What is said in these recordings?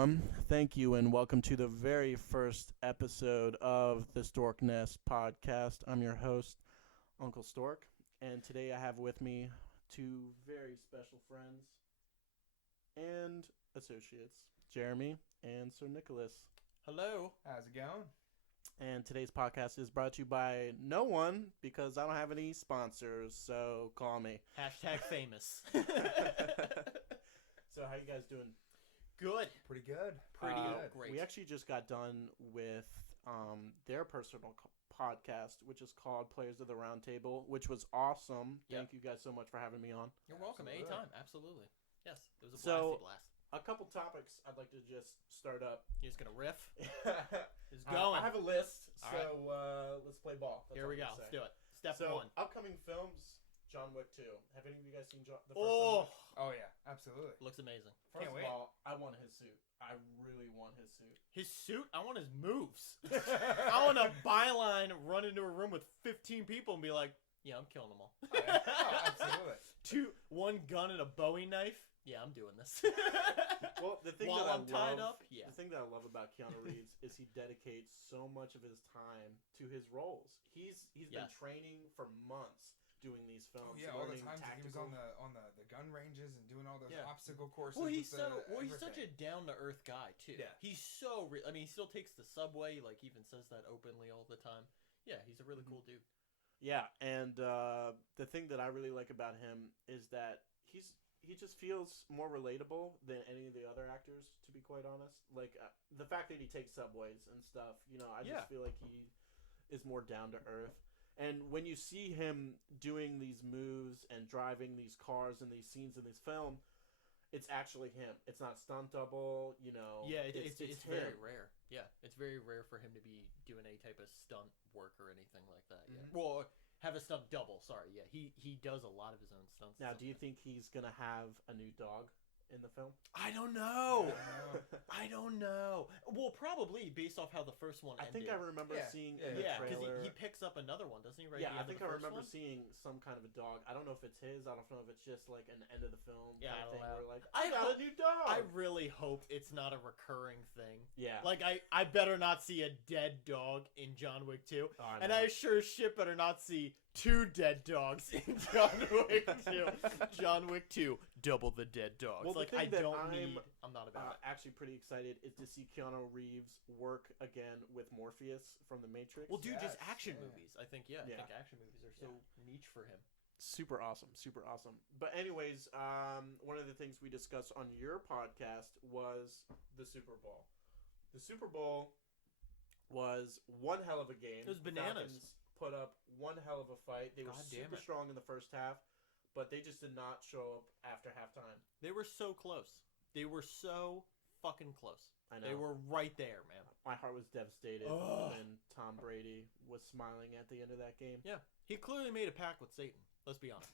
everyone. Thank you, and welcome to the very first episode of the Stork Nest podcast. I'm your host, Uncle Stork, and today I have with me two very special friends and associates, Jeremy and Sir Nicholas. Hello. How's it going? And today's podcast is brought to you by no one because I don't have any sponsors, so call me. Hashtag famous. So how you guys doing? Good. Pretty good. Pretty good. great. We actually just got done with their personal podcast, which is called Players of the Round Table, which was awesome. Yep. Thank you guys so much for having me on. You're welcome. Absolutely. Anytime. Absolutely. Yes. It was a So- blast. A couple topics I'd like to just start up. You're just going to riff? It's I going. have a list, All so let's play ball. That's Here all we I'm go. gonna Let's say. do it. Step So, one. upcoming films, John Wick 2. Have any of you guys seen the first Oh, John Wick? Oh yeah, absolutely. looks amazing. First Can't of wait. all, I want his suit. I really want his suit. His suit, I want his moves. I want a byline run into a room with 15 people and be like, yeah, I'm killing them all. Oh, yeah. Oh, absolutely. One gun and a Bowie knife. Yeah, I'm doing this. Well, the thing While that I'm tied love, up, yeah. the thing that I love about Keanu Reeves is he dedicates so much of his time to his roles. He's been Yes. training for months doing these films. Oh yeah, all the learning times that he was tactical- on the gun ranges and doing all those Yeah. obstacle courses. Well, he's with he's such a everything. down to earth guy too. Yeah. He's so. I mean, he still takes the subway. Like, even says that openly all the time. Yeah, he's a really Mhm. cool dude. Yeah, and the thing that I really like about him is that he just feels more relatable than any of the other actors, to be quite honest. Like, the fact that he takes subways and stuff, I Yeah. just feel like he is more down to earth. And when you see him doing these moves and driving these cars and these scenes in this film, it's actually him. It's not stunt double, Yeah, it's him. very rare. Yeah, it's very rare for him to be doing any type of stunt work or anything like that. Yeah. Mhm. Well, have a stunt double. Sorry. Yeah, he does a lot of his own stunts. and Now, stuff do you like think he's going to have a new dog in the film? that. I don't know. I I don't know. Well, probably based off how the first one I ended. think I remember Yeah, seeing yeah, in the Yeah, because trailer. he picks up another one, doesn't he? Right. Yeah, at the I end think of I the first remember one? seeing some kind of a dog. I don't know if it's his. I don't know if it's just like an end of the film Yeah, kind I of don't thing know. where like I I got hope- a new dog. I really hope it's not a recurring thing. Yeah. Like, I better not see a dead dog in John Wick 2. Oh, And know. I sure as shit better not see 2 dead dogs in John Wick 2. John Wick 2, double the dead dogs. Well, the like, thing I that don't need... I'm not about it. actually pretty excited is to see Keanu Reeves work again with Morpheus from The Matrix. Well, dude, just Yes, action yeah. movies. I think, yeah, Yeah. I think action movies are so niche for him. Super awesome, super awesome. But anyways, one of the things we discussed on your podcast was the Super Bowl. The Super Bowl was one hell of a game. It was bananas. Falcons put up one hell of a fight. They were God damn super it. strong in the first half, but they just did not show up after halftime. They were so close. They were so fucking close. I know. They were right there, man. My heart was devastated Ugh. when Tom Brady was smiling at the end of that game. Yeah. He clearly made a pact with Satan. Let's be honest.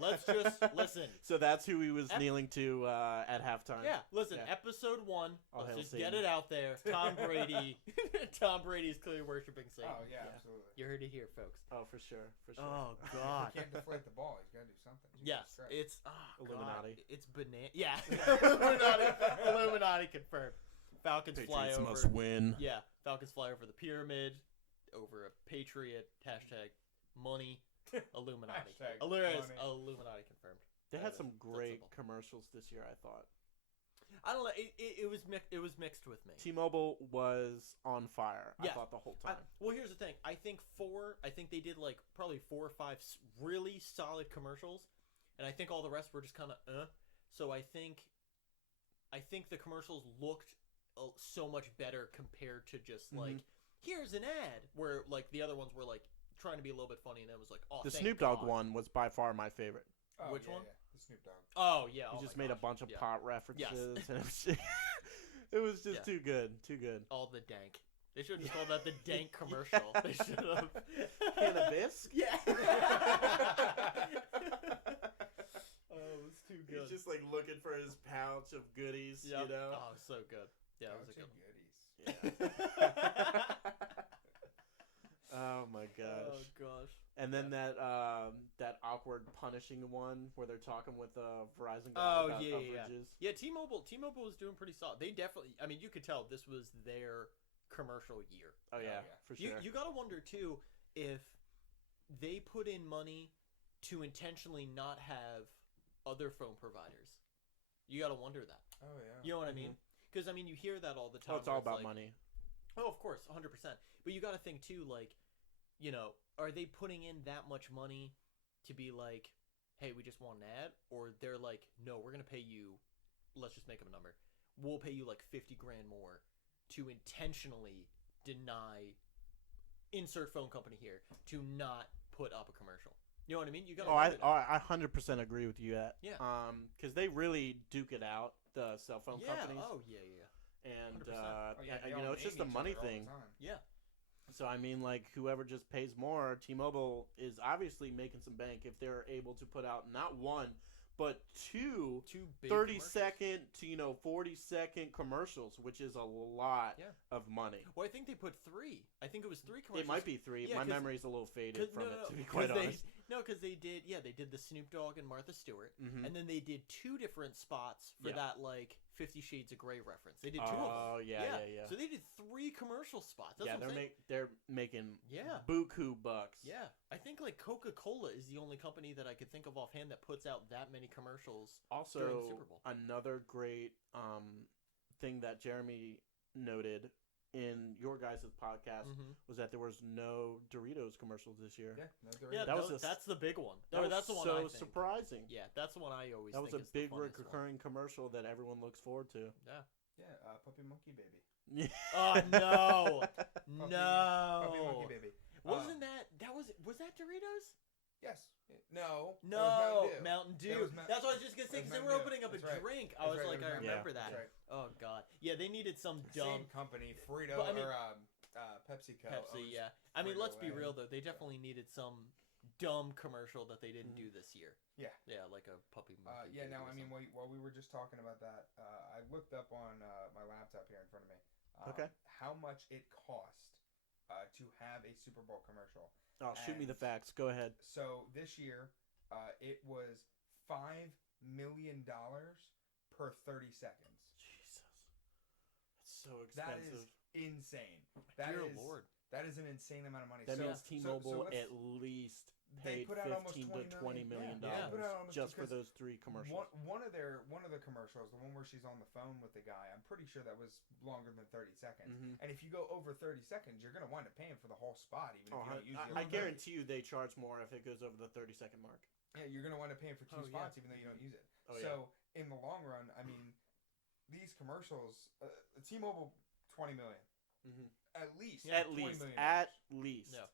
Let's just listen. So that's who he was Ep- kneeling to at halftime. Yeah, listen, Yeah. episode 1, All let's hail just Satan. get it out there. Tom Brady. Tom Brady's clearly worshiping Satan. Oh yeah, Yeah. absolutely. You heard it here, folks. Oh, for sure, for sure. Oh, God. He can't deflate the ball. He's got to do something. Jesus Yes, Christ. it's Illuminati. God, it's banana. Yeah, Illuminati confirmed. Falcons fly over. win. Yeah, Falcons fly over the pyramid, over a patriot. Hashtag money. Illuminati. Hashtag Illuminati, money. Illuminati confirmed. They had That some is- that's great simple. commercials this year, I thought. I don't know. It was mixed with me. T-Mobile was on fire, Yeah. I thought, the whole I, time. well, here's the thing. I think they did like probably 4 or 5 really solid commercials, and I think all the rest were just kind of So I think the commercials looked so much better compared to just like here's an ad, where like the other ones were like trying to be a little bit funny, and it was like, oh, The thank Snoop Dogg God. one was by far my favorite. Oh, Which yeah, one? Yeah. The Snoop Dogg. Oh yeah, He oh just my made a gosh. bunch of Yeah. pot references. Yes. And it was just Yeah. too good, too good. All the dank. They should have just called that the dank commercial. They should have. Cannabis? Yeah. Oh, it was too good. He's just like looking for his pouch of goodies, Yep. you know? Oh, so good. Yeah, it was a Couch good and goodies. Yeah. Oh my gosh. Oh gosh. And then that awkward punishing one where they're talking with Verizon guy about coverages. Yeah, T-Mobile was doing pretty solid. They definitely, I mean, you could tell this was their commercial year. Oh yeah, for sure. You got to wonder too if they put in money to intentionally not have other phone providers. You got to wonder that. Oh yeah. You know what I mean? Because I mean, you hear that all the time. Oh, it's all about money. Oh, of course, 100%. But you got to think too, like, you know, are they putting in that much money to be like, hey, we just want an ad? Or they're like, no, we're going to pay you, let's just make up a number. We'll pay you like 50 grand more to intentionally deny, insert phone company here, to not put up a commercial. You know what I mean? You got. I 100% agree with you at. Yeah. Because they really duke it out, the cell phone companies. Oh yeah. And you know, it's just a money thing. Yeah. So I mean, like, whoever just pays more, T-Mobile is obviously making some bank if they're able to put out not one, but two big 30-second to 40-second commercials, which is a lot of money. Well, I think they put 3. I think it was 3 commercials. It might be 3. Yeah, my memory's a little faded from it, to be quite honest. Because they did the Snoop Dogg and Martha Stewart, mm-hmm. and then they did 2 different spots for that, like, 50 Shades of Grey reference. They did 2 of them. Oh, yeah. So they did 3 commercial spots. That's what I'm saying. They're making buku bucks. Yeah. I think, like, Coca-Cola is the only company that I could think of offhand that puts out that many commercials during the Super Bowl. Another great thing that Jeremy noted in your guys' podcast was that there was no Doritos commercials this year. Yeah, no Doritos. Yeah, that's the big one. That's the one so surprising. Yeah, that's the one I always that think was a is big the recurring commercial that everyone looks forward to. Yeah. Yeah, Puppy Monkey Baby. Oh, no. Puppy Monkey Baby. Was that Doritos? Yes. No. Mountain Dew. That's what I was just going to say, because they were opening up a drink. I was like, I remember that. Right. Oh, God. Yeah, they needed some dumb... Same company, Frito, or PepsiCo. Pepsi, yeah. I mean, let's be real, though. They definitely needed some dumb commercial that they didn't do this year. Yeah. Yeah, like a puppy monkey. Yeah, now, I mean, while we were just talking about that, I looked up on my laptop here in front of me how much it cost to have a Super Bowl commercial. Oh, shoot me the facts. Go ahead. So this year, it was $5 million per 30 seconds. Jesus, that's so expensive. That is insane. Dear Lord, that is an insane amount of money. That means T-Mobile at least paid $15 to $20 million just for those 3 commercials. One of the commercials, the one where she's on the phone with the guy, I'm pretty sure that was longer than 30 seconds. Mm-hmm. And if you go over 30 seconds, you're going to wind up paying for the whole spot, even if you don't use it. I guarantee you they charge more if it goes over the 30-second mark. Yeah, you're going to wind up paying for 2 spots, even though you don't use it. In the long run, I mean, these commercials, T-Mobile, $20 million. Mm-hmm. At least. At least. At least. Yeah.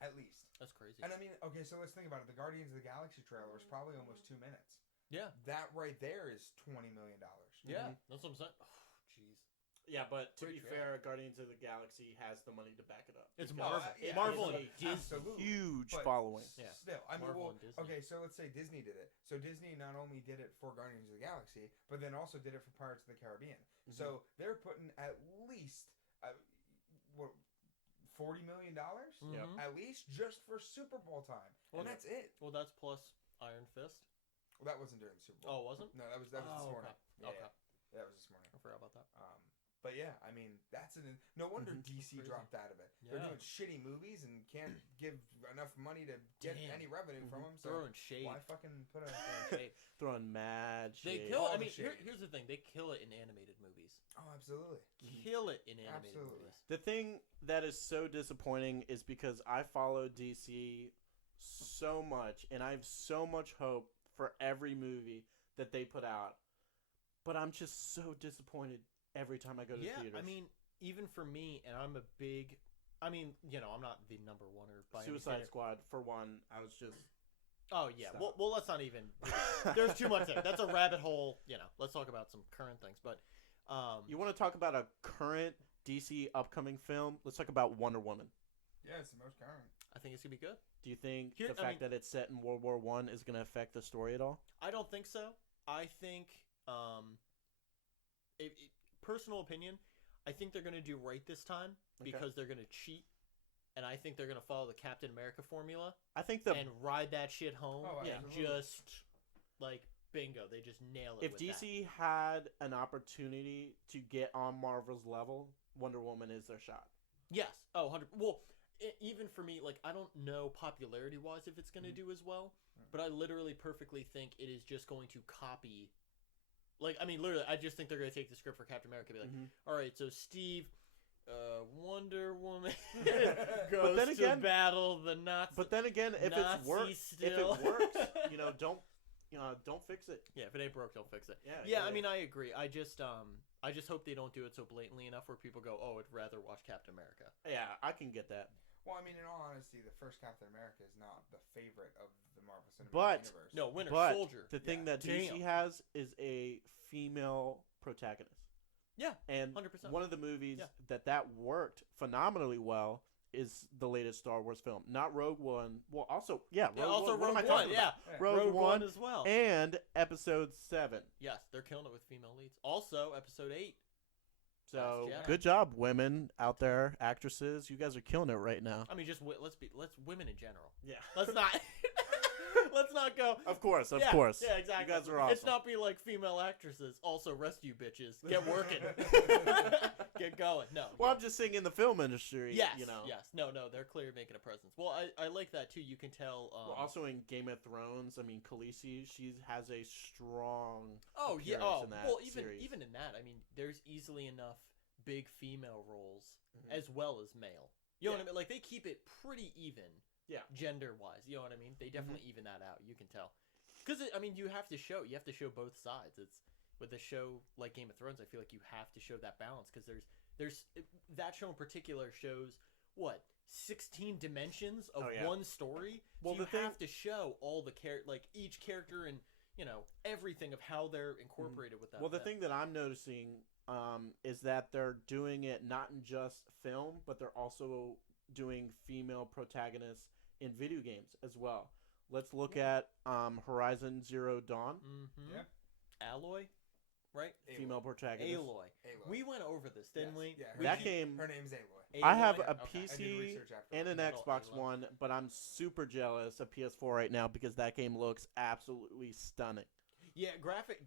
At least. That's crazy. And I mean, okay, so let's think about it. The Guardians of the Galaxy trailer is probably almost 2 minutes. Yeah. That right there is $20 million. Yeah, that's what I'm saying. Oh, jeez. Yeah, but to be fair, Guardians of the Galaxy has the money to back it up. It's Marvel. Marvel and Disney. Huge following. Yeah. Still, I mean, Marvel and Disney. Okay, so let's say Disney did it. So Disney not only did it for Guardians of the Galaxy, but then also did it for Pirates of the Caribbean. Mm-hmm. So they're putting at least $40 million at least just for Super Bowl time, and that's it. Well, that's plus Iron Fist. Well, that wasn't during the Super Bowl. Oh, it wasn't? No, that was this morning. Okay. Yeah, that was this morning. I forgot about that. But yeah, I mean, no wonder DC dropped out of it. Yeah. They're doing shitty movies and can't give enough money to get any revenue from them. So throwing shade. Why fucking put a shade? Throwing mad shade. They kill. I mean, here's the thing: they kill it in animated movies. Oh, absolutely. Kill it in animated movies. The thing that is so disappointing is because I follow DC so much, and I have so much hope for every movie that they put out, but I'm just so disappointed every time I go to the theaters. I mean, even for me, and I'm a big... I mean, I'm not the number one-er by Suicide Squad, for one, I was just... Oh, yeah. Well, let's not even... There's too much there. That's a rabbit hole. Let's talk about some current things. But you want to talk about a current DC upcoming film? Let's talk about Wonder Woman. Yeah, it's the most current. I think it's going to be good. Do you think the fact that it's set in World War I is going to affect the story at all? I don't think so. I think... personal opinion, I think they're going to do right this time because they're going to cheat and I think they're gonna follow the Captain America formula I think and ride that shit home. Oh, and absolutely. just like bingo, they just nail it. if with DC had an opportunity to get on Marvel's level, Wonder Woman is their shot. yes, 100. Well, even for me, like I don't know popularity wise if it's gonna do as well, but I literally perfectly think it is just going to copy. Like, I mean, literally, I just think they're going to take the script for Captain America and be like, all right, so Steve, Wonder Woman goes then again- to battle the Nazi. But then again, if Nazi it works, still. don't fix it. Yeah, if it ain't broke, don't fix it. Yeah, I mean, I agree. I just hope they don't do it so blatantly enough where people go, oh, I'd rather watch Captain America. Yeah, I can get that. Well, I mean, in all honesty, the first Captain America is not the favorite of the Marvel Cinematic But- Universe. No, Winter But Soldier. the thing Yeah. that DC Damn. has is a female protagonist. Yeah, And 100%. one of the movies Yeah. that worked phenomenally well is the latest Star Wars film. Not Rogue One. Well, also, Rogue also One. What am I Rogue talking One, yeah. about? Rogue One as well. and Episode 7. Yes, they're killing it with female leads. Also, Episode 8. So, Last Jedi. good job, women out there, actresses. You guys are killing it right now. I mean, just let's women in general. Yeah. Let's not let's not go. Of course. Yeah, yeah, exactly. You guys are awesome. It's not be like female actresses. Also, rest you bitches, get working, get going. No. Well, I'm just saying in the film industry, yes, you know. yes. No, they're clearly making a presence. Well, I like that too. You can tell. Well, also in Game of Thrones, I mean, Khaleesi, she has a strong oh yeah. appearance Oh in that well, series. even in that, I mean, there's easily enough big female roles Mhm. as well as male. You know what I Yeah. mean? Like they keep it pretty even. Yeah. Gender wise, you know what I mean? They definitely even that out. You can tell. Because I mean, you have to show both sides. It's with a show like Game of Thrones. I feel like you have to show that balance because there's that show in particular shows what 16 dimensions of Oh, yeah. one story. Well, so you the thing- have to show all the like each character and everything of how they're incorporated with that. Well, the thing that I'm noticing is that they're doing it not in just film, but they're also doing female protagonists in video games as well. Let's look at Horizon Zero Dawn, Mm-hmm. Yeah. Alloy, right? female protagonist. Aloy. Aloy. We went over this, didn't Yes. we? Yeah, We That keep- game, Her name's Aloy. I have Aloy? a Okay. I did PC research after. and an Metal Xbox Aloy. One, but I'm super jealous of PS4 right now because that game looks absolutely stunning. Yeah, graphic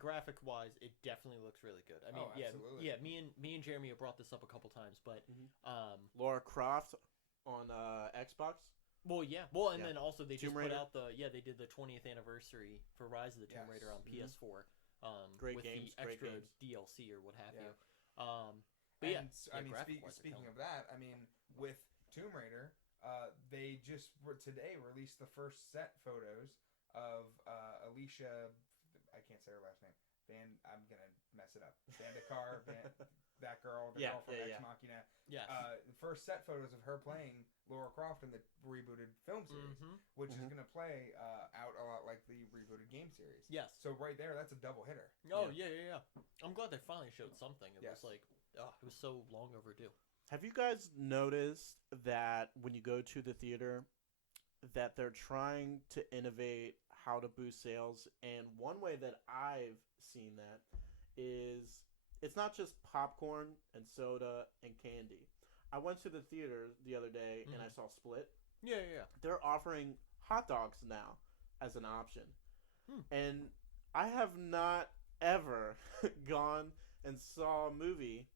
wise, it definitely looks really good. I mean, Oh, absolutely. yeah. Me and Jeremy have brought this up a couple times, but Laura Croft on Xbox. well, yeah, well, and Yeah. then also they just Tomb Raider. put out they did the 20th anniversary for Rise of the Tomb Yes. Raider on Mhm. PS4. Great with games, the great extra games. DLC or what have Yeah. you. But yeah, I mean, graphic-wise, they're speaking killing of that, I mean, with Tomb Raider, they just today released the first set photos of Alicia. I can't say her last name. I'm gonna mess it up. Vandekar, that girl, the Yeah, girl from yeah, Ex yeah. Machina. yeah. The first set photos of her playing Laura Croft in the rebooted film series, Mhm. which Mhm. is gonna play out a lot like the rebooted game series. Yes. So right there, that's a double hitter. Oh yeah. I'm glad they finally showed something. It Yes. was like, it was so long overdue. Have you guys noticed that when you go to the theater, that they're trying to innovate how to boost sales? And one way that I've seen that is it's not just popcorn and soda and candy. I went to the theater the other day and I saw Split. Yeah. They're offering hot dogs now as an option. Hmm. And I have not ever gone and saw a movie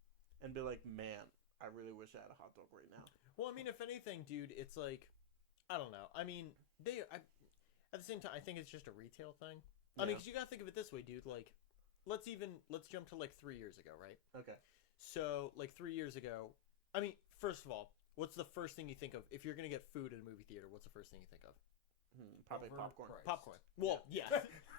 and be like, man, I really wish I had a hot dog right now. Well, I mean, if anything, dude, it's like, I don't know. I mean, at the same time, I think it's just a retail thing. I mean, Yeah. because you gotta think of it this way, dude. Like, let's jump to like 3 years ago, right? Okay. So, like 3 years ago, I mean, first of all, what's the first thing you think of if you're gonna get food at a movie theater? What's the first thing you think of? Probably popcorn. Overpriced. Popcorn. Well, yeah.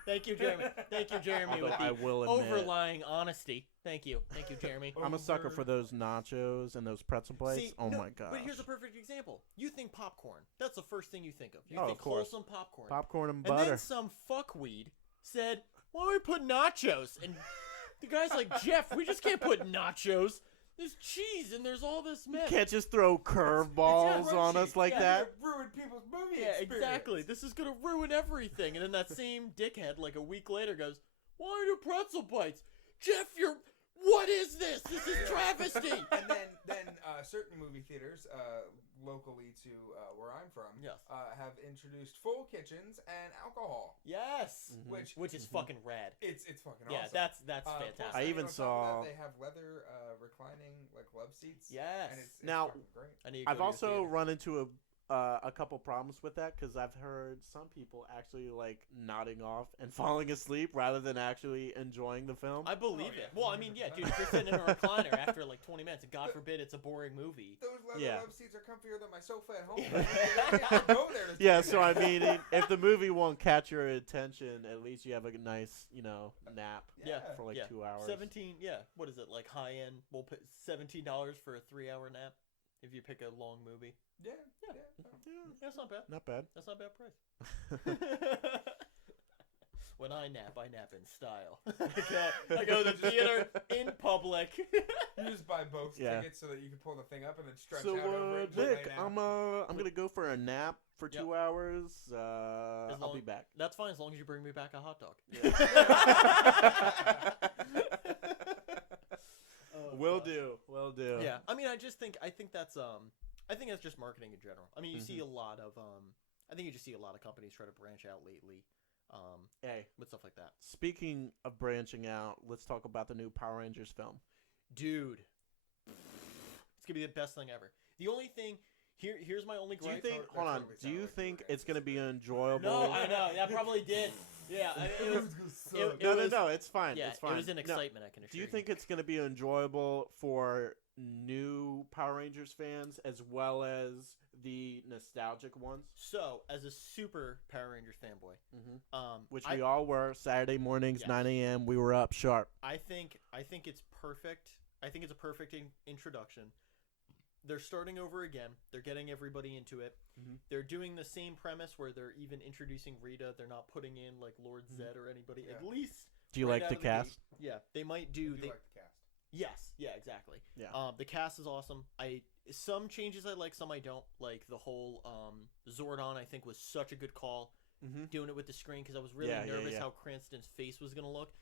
Thank you, Jeremy. Thank you, Jeremy, Although with I the will admit, overlying honesty. Thank you, Jeremy. I'm a sucker for those nachos and those pretzel bites. See, Oh no, my gosh. But here's a perfect example. You think popcorn. That's the first thing you think of. You Oh, think of course. wholesome popcorn. Popcorn and And butter. then some fuckweed said, why don't we put nachos? And the guy's like, Jeff, we just can't put nachos. There's cheese and there's all this mess. Can't just throw curveballs on crunchy. us like Yeah. that. Ruined people's movie Yeah, experience. exactly. This is going to ruin everything. And then that same dickhead, like a week later, goes, why are there pretzel bites? Jeff, you're what is this? This is travesty. And then certain movie theaters, locally to where I'm from, Yes. have introduced full kitchens and alcohol. Yes. Mhm. Which is fucking rad. It's fucking Yeah, awesome. that's Plus, fantastic. I even on top of saw- that, they have leather reclining like love seats. Yes. And it's Now- fucking great. I need to I've go to a also theater. run into a couple problems with that because I've heard some people actually like nodding off and falling asleep rather than actually enjoying the film. I believe Oh, yeah. it. Well, I mean, yeah, dude, if you're sitting in a recliner after like 20 minutes, and God forbid it's a boring movie. Those leather Yeah. love seats are comfier than my sofa at home. Yeah. I go there to Yeah, sleep. so I mean, if the movie won't catch your attention, at least you have a nice, nap Yeah. for like Yeah. 2 hours. 17, yeah. What is it, like high end? We'll put $17 for a 3-hour nap if you pick a long movie. Yeah. Yeah. Yeah, That's not bad. not bad. That's not a bad price. When I nap in style. I go to the theater in public. You just buy both Yeah. tickets so that you can pull the thing up and then stretch So, out over it. and lay Nick, down. I'm gonna go for a nap for Yep. 2 hours. I'll long- be back. That's fine as long as you bring me back a hot dog. Oh, Will gosh. do. Will do. Yeah, I mean, I think that's just marketing in general. I mean, you see a lot of I think you just see a lot of companies try to branch out lately, Hey, with stuff like that. speaking of branching out, let's talk about the new Power Rangers film. Dude, it's gonna be the best thing ever. The only thing here's my only Do you gripe. think? That Hold on. totally Do you sounded like think you were it's gonna be enjoyable? No, I know that probably did. Yeah, I mean, it was. it No, was- no, it's fine. Yeah, it's fine. it was an No, excitement. I can assure do you think it's going to be enjoyable for new Power Rangers fans as well as the nostalgic ones? So, as a super Power Rangers fanboy, Which I, we all were. Saturday mornings, Yes. 9 a.m. We were up sharp. I think it's perfect. I think it's a perfect introduction. They're starting over again. They're getting everybody into it. Mhm. They're doing the same premise where they're even introducing Rita. They're not putting in like Lord Mhm. Zed or anybody. Yeah. At least Do you right like out the of gate. cast? Yeah, they might I do. do They like the cast. yes, yeah, exactly. Yeah. The cast is awesome. Some changes I like, some I don't like. The whole Zordon I think was such a good call. Mm-hmm. Doing it with the screen because I was really Yeah, yeah, nervous yeah. how Cranston's face was gonna look.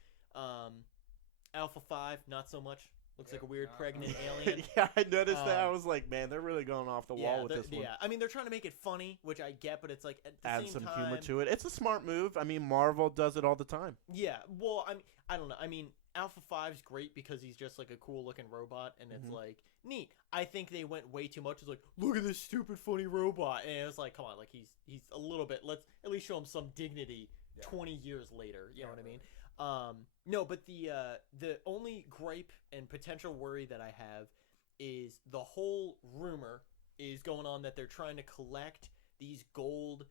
Alpha 5, not so much. Looks like a Yep, weird not pregnant much. alien. Yeah, I noticed that. I Um, was like, man, they're really going off the wall with this one. Yeah, I mean they're trying to make it funny, which I get, but it's like at the Add same some time, humor to it. It's a smart move. I mean, Marvel does it all the time. Yeah, well, I don't know. I mean, Alpha 5's great because he's just like a cool looking robot, and it's Mhm. like neat. I think they went way too much. It's like, look at this stupid funny robot, and it was like, come on, like he's a little bit. Let's at least show him some dignity. Yeah. 20 years later, you know Yeah, what I mean? No, but the only gripe and potential worry that I have is the whole rumor is going on that they're trying to collect these gold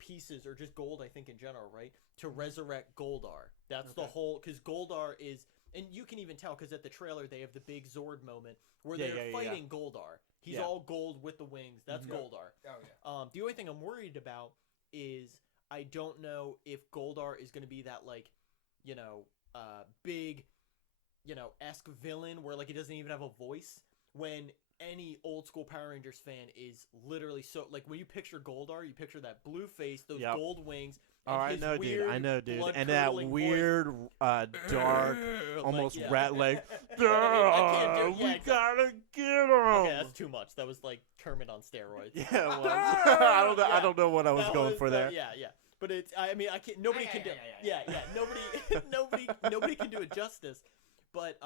pieces, or just gold, I think in general, right, to resurrect Goldar. That's the Okay. whole, because Goldar is, and you can even tell because at the trailer they have the big Zord moment where Yeah, they're yeah, yeah, fighting Goldar. He's Yeah. all gold with the wings. That's Mhm. Goldar. Oh yeah. The only thing I'm worried about is I don't know if Goldar is going to be that like, big, esque villain where like he doesn't even have a voice. When any old school Power Rangers fan is literally so like when you picture Goldar, you picture that blue face, those Yep. gold wings. Oh, and I his know, dude. weird, I know, dude. And that blood-curdling voice. weird, dark, almost yeah. rat leg. I can't do- We yeah, exactly. gotta get him. Okay, that's too much. That was like Kermit on steroids. Yeah, well, I don't know. I Yeah. don't know what I was That going for there. Yeah. But it's. I mean, I can't. Nobody can do. Yeah. Nobody can do it justice. But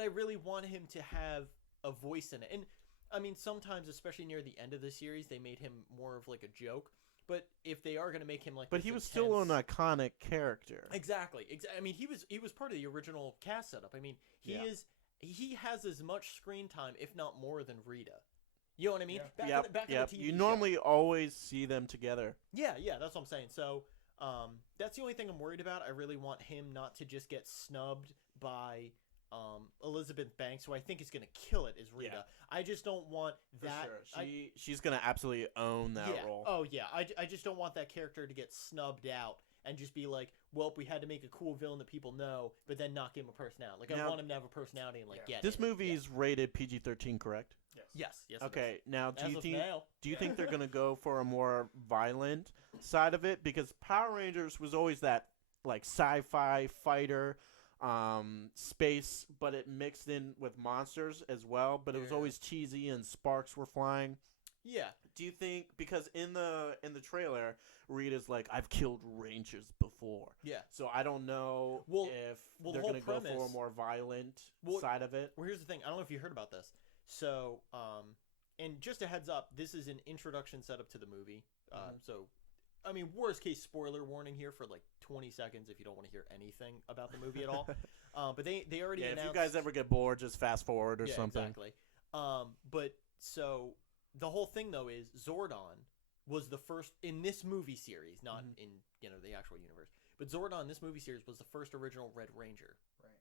I really want him to have a voice in it. And I mean, sometimes, especially near the end of the series, they made him more of like a joke. But if they are gonna make him like, But this he was still an intense- iconic character. Exactly. I mean, he was part of the original cast setup. I mean, Yeah. he has as much screen time, if not more, than Rita. You know what I mean? Yeah. Back in Yep. the TV You show. normally always see them together. Yeah, that's what I'm saying. So, that's the only thing I'm worried about. I really want him not to just get snubbed by Elizabeth Banks, who I think is gonna kill it as Rita. Yeah. I just don't want For that. sure. She's gonna absolutely own that yeah. role. Oh yeah. I just don't want that character to get snubbed out and just be like, well, we had to make a cool villain that people know, but then not give him a personality. Like I Now- want him to have a personality and like Yeah. get This it. movie Yeah. is rated PG-13, correct? Yes. It is. Okay. Now, do As you of think now. they're gonna go for a more violent side of it? Because Power Rangers was always that like sci-fi fighter. space, but it mixed in with monsters as well. But it was Yeah. always cheesy and sparks were flying. Yeah. Do you think because in the trailer, Rita's like, I've killed rangers before. Yeah. So I don't know if the they're whole gonna go for a premise- more violent Well, side of it. Well, here's the thing. I don't know if you heard about this. So, and just a heads up, this is an introduction setup to the movie. So, I mean, worst case spoiler warning here for like 20 seconds if you don't want to hear anything about the movie at all. But they already Yeah, announced. if you guys ever get bored, just fast forward or something. Exactly. But so the whole thing though is Zordon was the first in this movie series, not in the actual universe. But Zordon in this movie series was the first original Red Ranger. Right.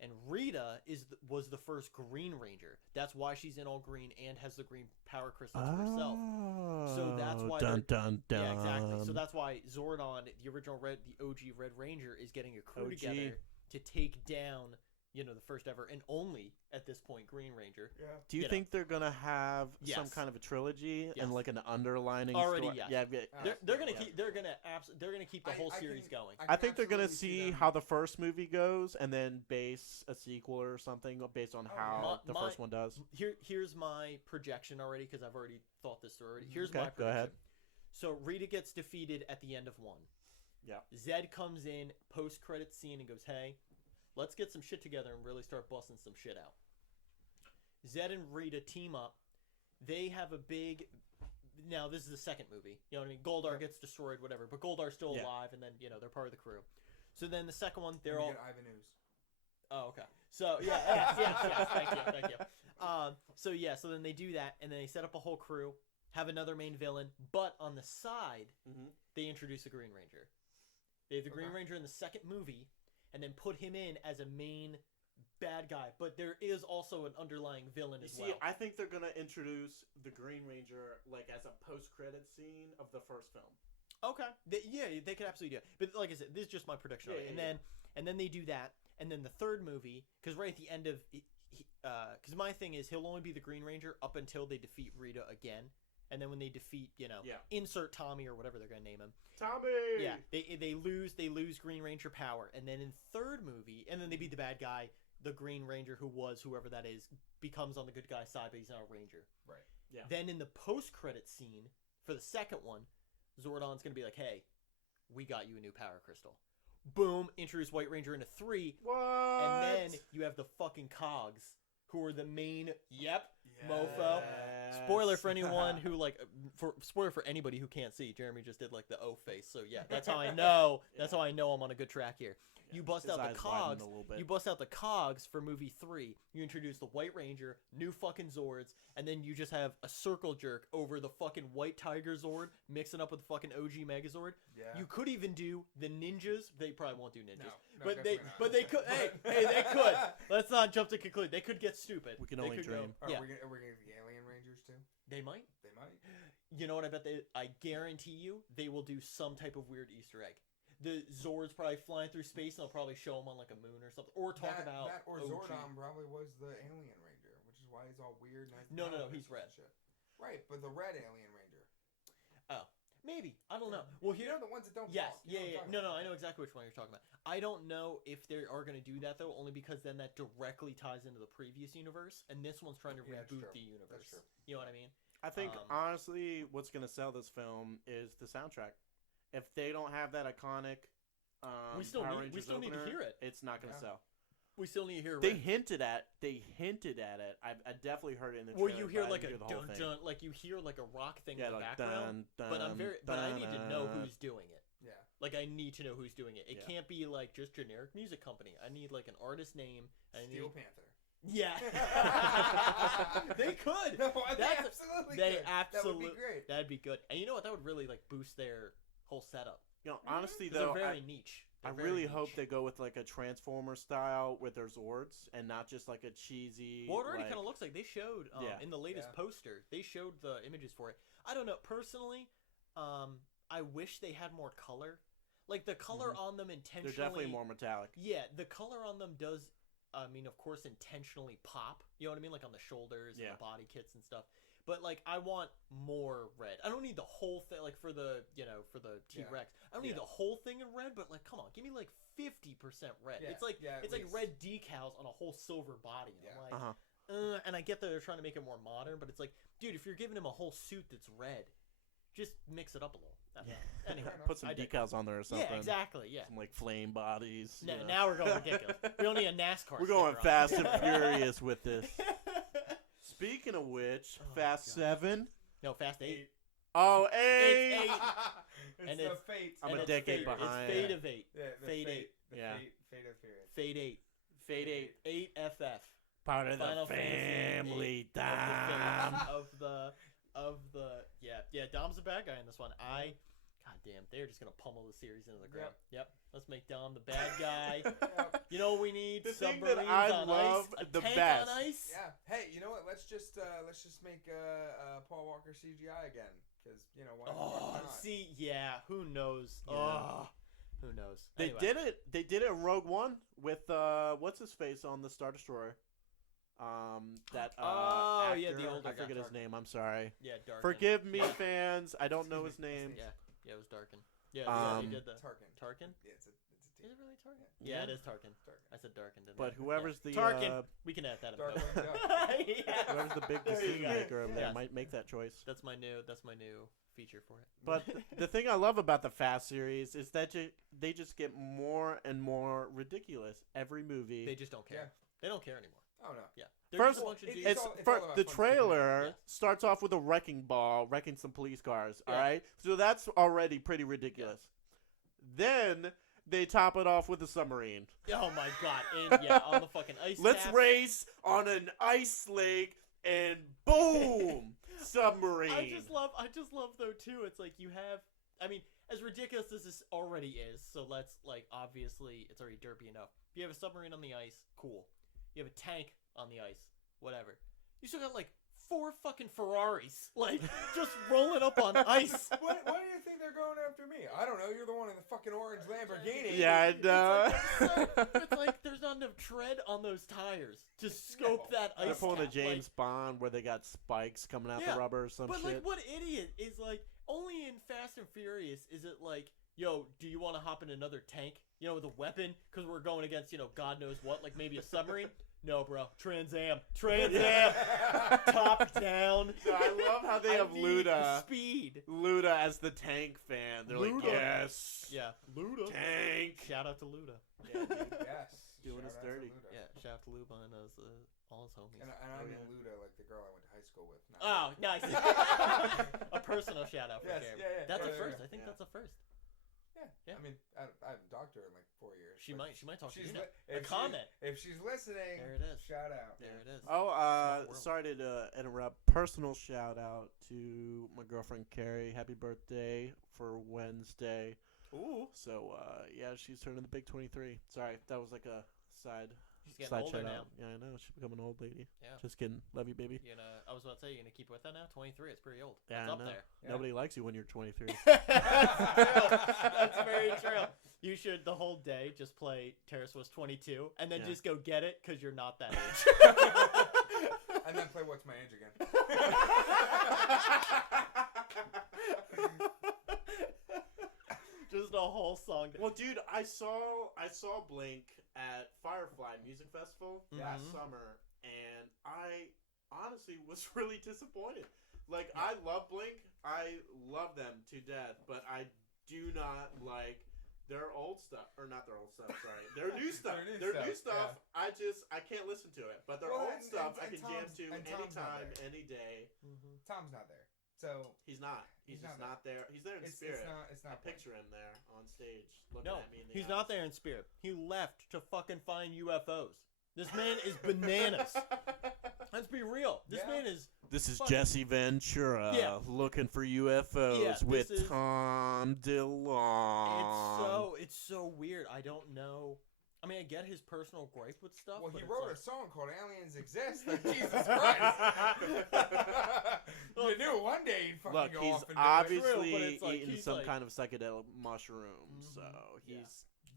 And Rita was the first Green Ranger. That's why she's in all green and has the green power crystal to herself. So that's why dun dun dun. Yeah, exactly. So that's why Zordon, the original the OG Red Ranger, is getting a crew together to take down, the first ever and only at this point Green Ranger. Yeah. Do you think they're gonna have some Yes. kind of a trilogy Yes. and like an underlining Already, story? yes. Yeah, They're gonna keep the whole series going. I think they're gonna absolutely see them. how the first movie goes and then base a sequel or something based on how the first one does. Here's my projection already because I've already thought this through already. Here's Okay, my go prediction. ahead. So Rita gets defeated at the end of 1. Yeah. Zed comes in post-credit scene and goes, "Hey, let's get some shit together and really start busting some shit out." Zed and Rita team up. They have a big. Now this is the second movie. You know what I mean? Goldar gets destroyed, whatever, but Goldar's still alive, and then they're part of the crew. So then the second one, they're all. Ivan Ooze. Oh, okay. So yes, thank you. So then they do that, and then they set up a whole crew, have another main villain, but on the side, they introduce a Green Ranger. They have the Green Ranger in the second movie, and then put him in as a main bad guy. But there is also an underlying villain as well. I think they're gonna introduce the Green Ranger like as a post-credit scene of the first film. Okay. They could absolutely do it. But like I said, this is just my prediction. And then they do that, and then the third movie, because right at the end of, because my thing is he'll only be the Green Ranger up until they defeat Rita again, and then when they defeat, insert Tommy or whatever they're gonna name him. Tommy. Yeah, they lose Green Ranger power, and then in third movie, and then they beat the bad guy, the Green Ranger who was whoever that is becomes on the good guy side, but he's not a Ranger. Right. Yeah. Then in the post-credit scene for the second one, Zordon's gonna be like, "Hey, we got you a new power crystal." Boom, introduce White Ranger into 3. What? And then you have the fucking Cogs, who are the main. Mofo. Spoiler for anyone who spoiler for anybody who can't see. Jeremy just did like the O face, so yeah, that's how I know. That's how I know I'm on a good track here. You bust out the Cogs. You bust out the Cogs for movie 3. You introduce the White Ranger, new fucking Zords, and then you just have a circle jerk over the fucking White Tiger Zord, mixing up with the fucking OG Megazord. Yeah. You could even do the ninjas. They probably won't do ninjas, No, but definitely not. they could. Hey, they could. Let's not jump to conclude. They could get stupid. We can They only could dream. Go, yeah, Are we gonna get the Alien Rangers too? they might. They might. You know what I bet I guarantee you they will do some type of weird Easter egg. The Zord's probably flying through space and they'll probably show him on like a moon or something. Or talk about that or OG. Zordon probably was the Alien Ranger, which is why he's all weird and has No, power he's crystals red. and shit. Right, but the red Alien Ranger. Oh. Maybe. I don't know. Well, You know the ones that don't Yes. talk. You know what I'm No, talking I know exactly which one you're talking about. I don't know if they are going to do that though, only because then that directly ties into the previous universe, and this one's trying to Yeah, that's reboot true. the universe. That's true. You know what I mean? I think honestly, what's gonna sell this film is the soundtrack. If they don't have that iconic, We still Power need- we Rangers still need to opener, hear it. It's not gonna Yeah. sell. We still need to hear. They hinted at it. I definitely heard it in the trailer. Where you hear but I like didn't a hear the whole dun thing. dun, like you hear like a rock thing Yeah, in the like background. dun, But but I need to know dun. who's doing it. Yeah. Like I need to know who's doing it. It Yeah. can't be like just generic music company. I need like an artist name. And I need... Steel Panther. Yeah. They could. No, they That's- absolutely They could. absolutely. That would be great. That'd be good. And you know what? That would really like boost their whole setup. You know, honestly 'Cause though, they're very niche. I They're very really niche. hope they go with like a Transformer style with their Zords and not just like a cheesy. Well, it already like, kind of looks like they showed in the latest poster. They showed the images for it. I don't know personally. I wish they had more color. Like the color on them intentionally. They're definitely more metallic. Yeah, the color on them does. I mean, of course, intentionally pop. You know what I mean? Like on the shoulders and the body kits and stuff. But like, I want more red. I don't need the whole thing. Like for the T-Rex, I don't need the whole thing in red. But like, come on, give me like 50% red. Yeah, It's like yeah, at it's like least. red decals on a whole silver body. And Yeah. I'm like, and I get that they're trying to make it more modern, but it's like, dude, if you're giving him a whole suit that's red, just mix it up a little. I don't know. Anyway, Put some I dig- decals on there or something. yeah, exactly. Yeah. Some like flame bodies. Now, you know. now we're going ridiculous. We don't need a NASCAR. We're going sticker on fast it. and furious with this. Speaking of which, Oh, Fast God. 7. No, Fast 8. Oh, It's 8. 8. It's And the it's- fate. I'm And a it's decade fate. behind. It's Fate of 8. Yeah, the Fate fate. 8. The Yeah. fate of Furious. Fate 8. Fate 8. 8 FF. Part of Final the Fantasy family, eight Dom. of the yeah, Dom's the bad guy in this one. God damn, they're just gonna pummel the series into the ground. Yep. Let's make Dom the bad guy. Yep. You know what we need? The thing Submarines that I on love ice. A the tank best. on ice. Yeah. Hey, you know what? Let's just make Paul Walker CGI again, because why Oh, not? see, yeah. Who knows? Yeah. Oh, who knows? They Anyway. did it. They did it in Rogue One with what's his face on the Star Destroyer. That Oh, yeah, actor, the older I guy. forget his name. I'm sorry. Yeah, Darkin. Forgive me, Yeah. fans. I don't know his name. Yeah, it was Darkin. Yeah, he did the Tarkin. Tarkin. Yeah, it's a Is it really Tarkin? Yeah. Yeah, it is Tarkin. Tarkin. I said Darkin, didn't But I? whoever's the Tarkin. We can add that in Darkwing post. Duck. Yeah. whoever's the big There you decision go. maker over there Yes. might make that choice. That's my new feature for it. But the thing I love about the Fast series is that they just get more and more ridiculous every movie. They just don't care. Yeah. They don't care anymore. Oh no. Yeah. They're First, just a bunch of it- dudes. It's all- it's for all about the fun trailer Yes. starts off with a wrecking ball wrecking some police cars. All Yeah. right, so that's already pretty ridiculous. Then they top it off with a submarine. Oh my god! And yeah, on the fucking ice. Let's cap. race on an ice lake and boom, submarine. I just love though too. It's like you have. I mean, as ridiculous as this already is, so let's obviously it's already derpy enough. You have a submarine on the ice, cool. You have a tank on the ice, whatever. You still got 4 fucking Ferraris, just rolling up on ice. Why do you think they're going after me? I don't know. You're the one in the fucking orange Lamborghini. Yeah, I know. It's like there's not enough tread on those tires to scope that ice. They're pulling a cap. James Bond where they got spikes coming out Yeah, the rubber or some But shit. what idiot is only in Fast and Furious is it yo, do you want to hop in another tank? With a weapon? Because we're going against, God knows what, maybe a submarine? No, bro. Trans Am. Top down. So I love how they I have need the Luda. Speed. Luda as the tank fan. They're like, Luda. yes, Yeah. Luda. tank. Shout out to Luda. Yeah, dude. Yes. Doing us Shout out to dirty. Luda. Yeah, shout out to Luba and all his homies. And I Oh, mean yeah. Luda, like the girl I went to high school with. Oh, nice. A personal shout out for Yes, Gary. yeah, That's yeah, a yeah, first. yeah. I think Yeah. that's a first. Yeah. I mean, I haven't talked to her in 4 years. She but might talk to she's you now. if comment. If she's listening, There it is. shout out. There it is. Oh, Small world. sorry to interrupt. Personal shout out to my girlfriend Carrie. Happy birthday for Wednesday. Ooh. So, yeah, she's turning the big 23. Sorry, that was like a side. She's getting older shout now. out. Yeah, I know. She's becoming an old lady. Yeah. Just kidding. Love you, baby. I was about to say, you gonna keep with that now? 23. It's pretty old. Yeah, It's I up know. there. Yeah. Nobody likes you when you're 23. That's true. That's very true. You should the whole day just play Terrace was 22 and then Yeah. just go get it because you're not that age. And then play What's My Age again. Just a whole song. Well, dude, I saw Blink at Firefly Music Festival last Mhm. summer, and I honestly was really disappointed. I love Blink, I love them to death, but I do not like their old stuff, or not their old stuff. Sorry, their new stuff. Their new Their new stuff, stuff. I can't listen to it, but their Well, old and- stuff I and can jam Tom's- to and Tom's not anytime, there. any day. Tom's not there, so He's not. He's just not there. He's there in it's spirit. It's I not. picture him there on stage looking No, at me in the he's eyes. not there in spirit. He left to fucking find UFOs. This man is bananas. Let's be real. This Yeah. man is. This is Fuck. Jesse Ventura Yeah. looking for UFOs Yeah, with this is- Tom DeLonge. It's so weird. I don't know. I mean, I get his personal gripe with stuff. Well, but he it's wrote like, a song called "Aliens Exist." Like, Jesus Christ! You knew one day he'd fucking Look, go he's off and do it. obviously True, but it's like, eating he's some like- kind of psychedelic mushroom, Mhm. so Yeah.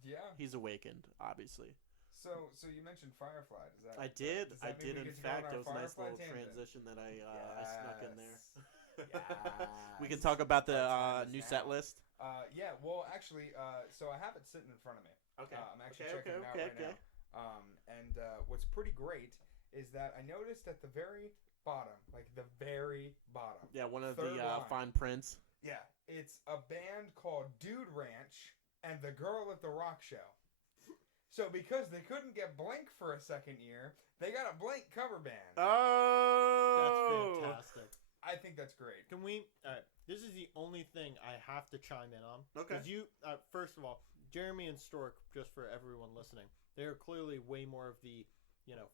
Yeah. he's awakened, obviously. So you mentioned Firefly. Does that? I did. does I that mean did. we In get to go on fact, our it was a nice Firefly little tangent? transition that I snuck in there. We can talk about the Our time is new now. set list. Yeah, well, actually, so I have it sitting in front of me. Okay. I'm actually checking it out right now. And what's pretty great is that I noticed at the very bottom, like the very bottom. Yeah, one of third the line. fine prints. Yeah, it's a band called Dude Ranch and the Girl at the Rock Show. So because they couldn't get Blink for a second year, they got a Blink cover band. Oh, That's fantastic. I think that's great. Can we? All right. This is the only thing I have to chime in on. Okay. Because you, first of all, Jeremy and Stork, just for everyone listening, they are clearly way more of the,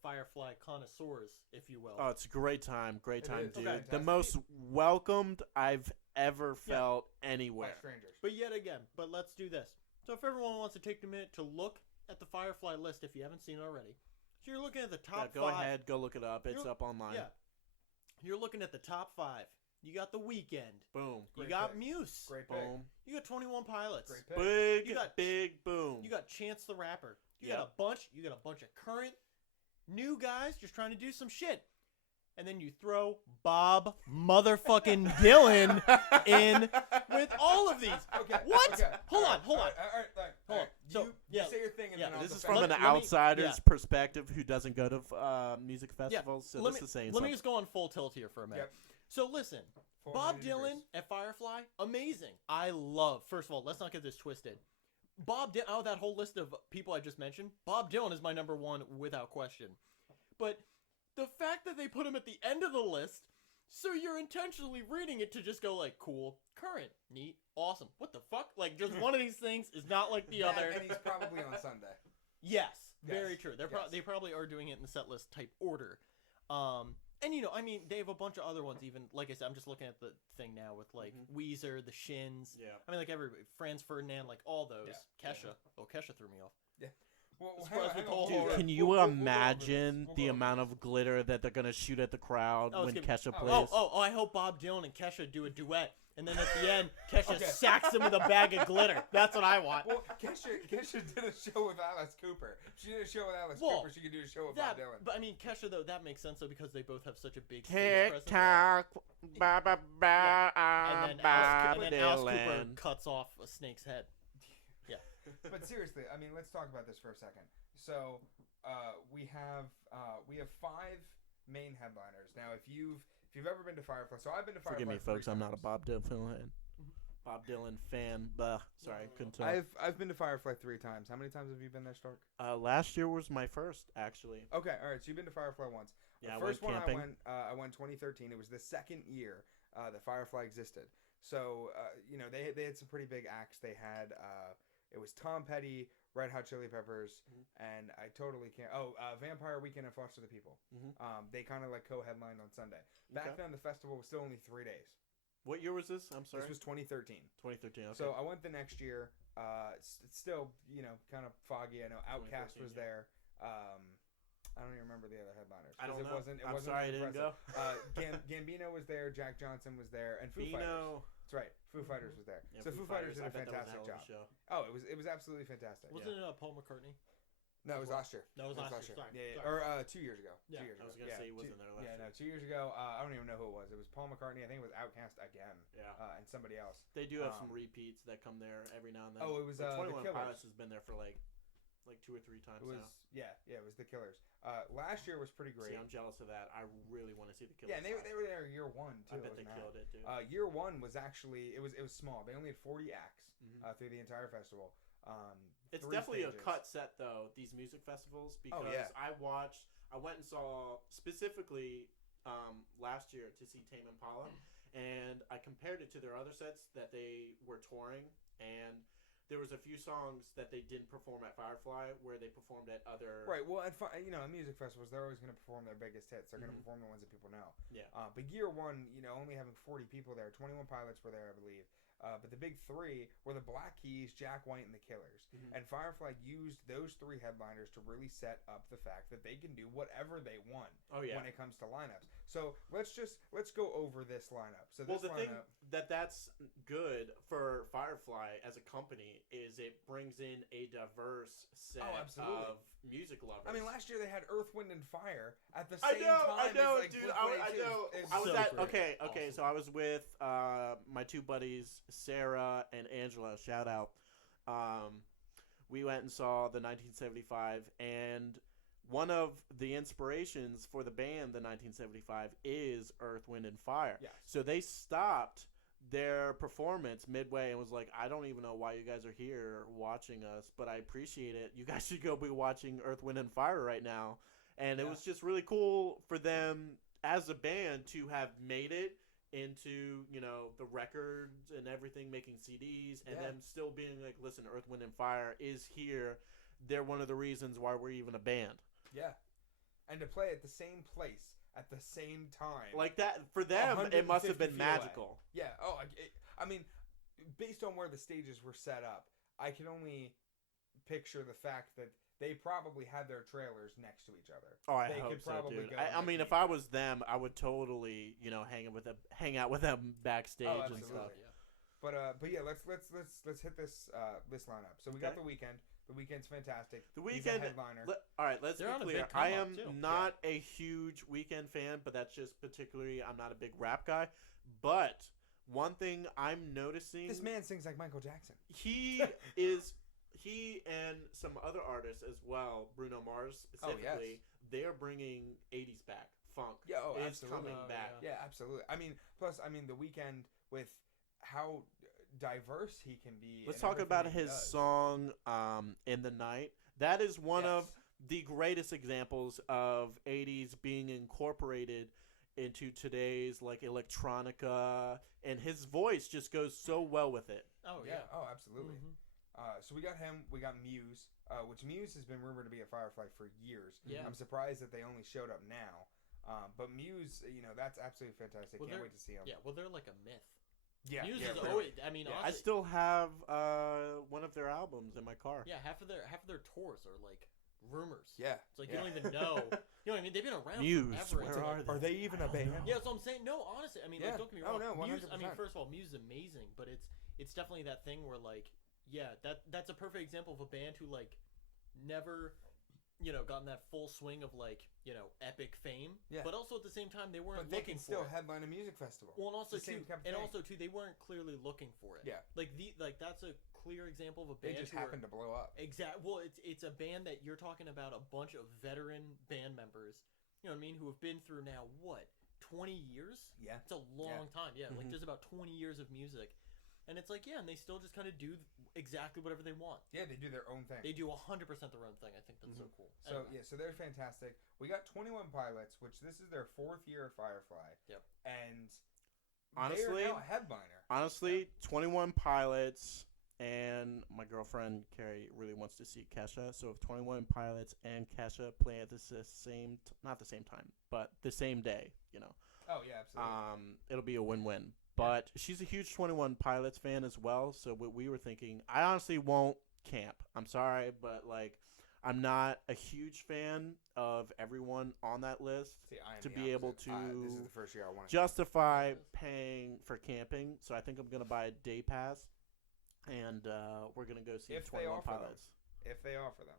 Firefly connoisseurs, if you will. Oh, it's a great time, It is. dude. Okay. The most welcomed I've ever felt anywhere. Like strangers. But yet again, let's do this. So if everyone wants to take a minute to look at the Firefly list, if you haven't seen it already, so you're looking at the top Go 5. ahead, go look it up. It's You're- up online. Yeah. You're looking at the top 5. You got The Weeknd. Boom. You Great got pick. Muse. Great pick. Boom. You got 21 Pilots. Great pick. Big, You got- big boom. You got Chance the Rapper. You Yep. got a bunch of current new guys just trying to do some shit. And then you throw Bob motherfucking Dylan in with all of these. Okay. What? Okay. Hold All on, hold on. All right. Hold on. So, you yeah. say your thing, and Yeah. then I'll This is defend from it. an let me- outsider's yeah. perspective who doesn't go to music festivals, so let this me, is saying let me something. just go on full tilt here for a minute. Yep. So listen, 490 Bob Dylan degrees. at Firefly, amazing. I love. First of all, let's not get this twisted. Bob Dylan, out of that whole list of people I just mentioned, Bob Dylan is my number one without question. But the fact that they put him at the end of the list, so you're intentionally reading it to just go like, cool, current, neat, awesome. What the fuck? Like, just one of these things is not like the That, other. and he's probably on Sunday. Yes, Yes, very true. yes. They probably are doing it in the set list type order. And they have a bunch of other ones. Even like I said, I'm just looking at the thing now with like Weezer, the Shins. Yeah. I mean, like everybody, Franz Ferdinand, like all those. Yeah. Kesha. Oh, Kesha threw me off. Well, Surprised with the whole- Dude, Hold can on. you We'll go over imagine this. We'll the go over amount this. of glitter that they're gonna shoot at the crowd Oh, it's when gonna- Kesha oh, plays? Oh, I hope Bob Dylan and Kesha do a duet, and then at the end, Kesha Okay. sacks him with a bag of glitter. That's what I want. Well, Kesha did a show with Alice Cooper. She did a show with Alice Well, Cooper. She could do a show with That, Bob Dylan. but I mean, Kesha though, that makes sense though because they both have such a big stage Tick presence. tock, ba ba ba, And then Bob Alice Cooper Dylan. cuts off a snake's head. But seriously, I mean, let's talk about this for a second. So, we have 5 main headliners. Now, if you've ever been to Firefly, so I've been to Firefly. Forgive me, 3 folks. I'm not a times. Bob Dylan fan. Bob Dylan fan. Sorry, No. couldn't talk. I've been to Firefly 3 times. How many times have you been there, Stark? Last year was my first, actually. Okay, all right. So you've been to Firefly once. Yeah, I The first went one camping. I went 2013. It was the second year that Firefly existed. So they had some pretty big acts. They had it was Tom Petty, Red Hot Chili Peppers, and I totally can't. Vampire Weekend and Foster the People. They kind of like co-headlined on Sunday. Back Okay. then, the festival was still only 3 days. What year was this? I'm sorry. This was 2013. 2013. Okay. So I went the next year. It's still kind of foggy. I know Outkast 2014, was yeah. there. I don't even remember the other headliners. I 'cause don't it know. Wasn't, it I'm wasn't sorry I as didn't impressive. go. Gambino was there. Jack Johnson was there, and Foo Fighters. Bino. That's right. Foo Fighters was there. Yeah, So Foo Fighters did I a bet that was fantastic hell of job. a show. Oh, it was absolutely fantastic. Wasn't it Paul McCartney? No, it was last year. No, it was last year. Sorry. Yeah, Sorry. or 2 years ago. Yeah, 2 years I was ago. gonna Yeah, say he wasn't there last Yeah, year. no, 2 years ago. I don't even know who it was. It was Paul McCartney. I think it was Outkast again. Yeah. And somebody else. They do have some um, repeats that come there every now and then. Oh, it was, Like, the 21 Killers. Pilots has been there for like 2 or 3 times It was now. it was the Killers. Last year was pretty great. See, I'm jealous of that. I really want to see the Killers. Yeah, and they were there year 1 too. I bet they wasn't killed it, dude. Year 1 was actually it was small. They only had 40 acts Mhm. through the entire festival. It's 3 definitely stages. a cut set though. These music festivals because Oh, yeah. I went and saw specifically last year to see Tame Impala, and I compared it to their other sets that they were touring, and there was a few songs that they didn't perform at Firefly where they performed at other. Right. Well, at music festivals, they're always going to perform their biggest hits. They're going to Mhm. perform the ones that people know. Yeah. But year 1, only having 40 people there, 21 Pilots were there, I believe. But the big 3 were the Black Keys, Jack White, and the Killers. Mhm. And Firefly used those 3 headliners to really set up the fact that they can do whatever they want Oh yeah. when it comes to lineups. So let's go over this lineup. So Well, this the thing lineup, that's good for Firefly as a company is it brings in a diverse set Oh, absolutely. of music lovers. I mean, last year they had Earth, Wind, and Fire at the I same know, time. As, dude. Blink I 182. know. It's I was so at great. okay. Awesome. So I was with my two buddies, Sarah and Angela. Shout out. We went and saw the 1975, and one of the inspirations for the band, the 1975, is Earth, Wind, and Fire. Yes. So they stopped their performance midway and was like, I don't even know why you guys are here watching us, but I appreciate it. You guys should go be watching Earth, Wind, and Fire right now. And it was just really cool for them as a band to have made it into, you know, the records and everything, making CDs, and them still being like, listen, Earth, Wind, and Fire is here. They're one of the reasons why we're even a band. Yeah. And to play at the same place at the same time. Like that, for them, it must have 150 been feet magical. away. Yeah. Oh, I mean, based on where the stages were set up, I can only picture the fact that they probably had their trailers next to each other. Oh, I they hope could so, probably dude. go I mean, if I was them, I would totally, you know, hang out with them backstage and absolutely. stuff. But yeah, let's hit this lineup. So we got the Weeknd. The Weeknd's fantastic. The He's Weeknd. a headliner. All right, let's They're be on a clear. big I come am up, too. not a huge Weeknd fan, but that's just particularly I'm not a big rap guy. But one thing I'm noticing, This man sings like Michael Jackson. he and some other artists as well, Bruno Mars specifically, they are bringing 80s back. Funk Yeah, is absolutely. coming back. Yeah, absolutely. I mean, plus, The Weeknd with how diverse he can be. Let's in talk about everything he his does. song "In the Night." That is one of Yes. the greatest examples of 80s being incorporated into today's like electronica, and his voice just goes so well with it. Oh Yeah. Oh, absolutely. Mhm. So we got him. We got Muse, which Muse has been rumored to be a Firefly for years. Yeah. I'm surprised that they only showed up now. But Muse, that's absolutely fantastic. Well, Can't they're- wait to see them. Yeah, well, they're like a myth. Yeah. Muse yeah, is really. always. I mean, Yeah. I honestly, still have one of their albums in my car. yeah, half of their tours are like rumors. Yeah. It's like yeah. you don't even know. You know what I mean? They've been around Muse, forever. where It's like- are they? Are they even a I don't band? know. Yeah, so I'm saying no. Honestly, I mean, Yeah. like, don't get me Oh, wrong. no, Muse. I mean, 100%. first of all, Muse is amazing, but it's definitely that thing where like, yeah, that's a perfect example of a band who like never, gotten that full swing of like, epic fame. Yeah. But also at the same time, they weren't But they looking can still for it. headline a music festival. Well, and also It's the too, same type of thing. they weren't clearly looking for it. Yeah. Like that's a clear example of a They band just who happened to blow up. Well, it's a band that you're talking about a bunch of veteran band members. You know what I mean? Who have been through now 20 years? Yeah. It's a long time. Yeah, like Mhm. there's about 20 years of music, and it's like and they still just kind of do exactly whatever they want. Yeah, they do their own thing. They do 100% their own thing. I think that's so cool. So Anyway. so they're fantastic. We got 21 Pilots, which this is their 4th year at Firefly. Yep. And Honestly- they are now a headliner. Honestly, 21 Pilots and my girlfriend Carrie really wants to see Kesha. So if 21 Pilots and Kesha play at not the same time, but the same day, Oh yeah, absolutely. it'll be a win-win. But she's a huge 21 Pilots fan as well. So what we were thinking, I honestly won't camp. I'm sorry, but like, I'm not a huge fan of everyone on that list See, I am to the be able opposite. to this is the first year I want to. justify paying for camping. So I think I'm gonna buy a day pass, and we're gonna go see If they 21 offer them. Pilots. If they offer them.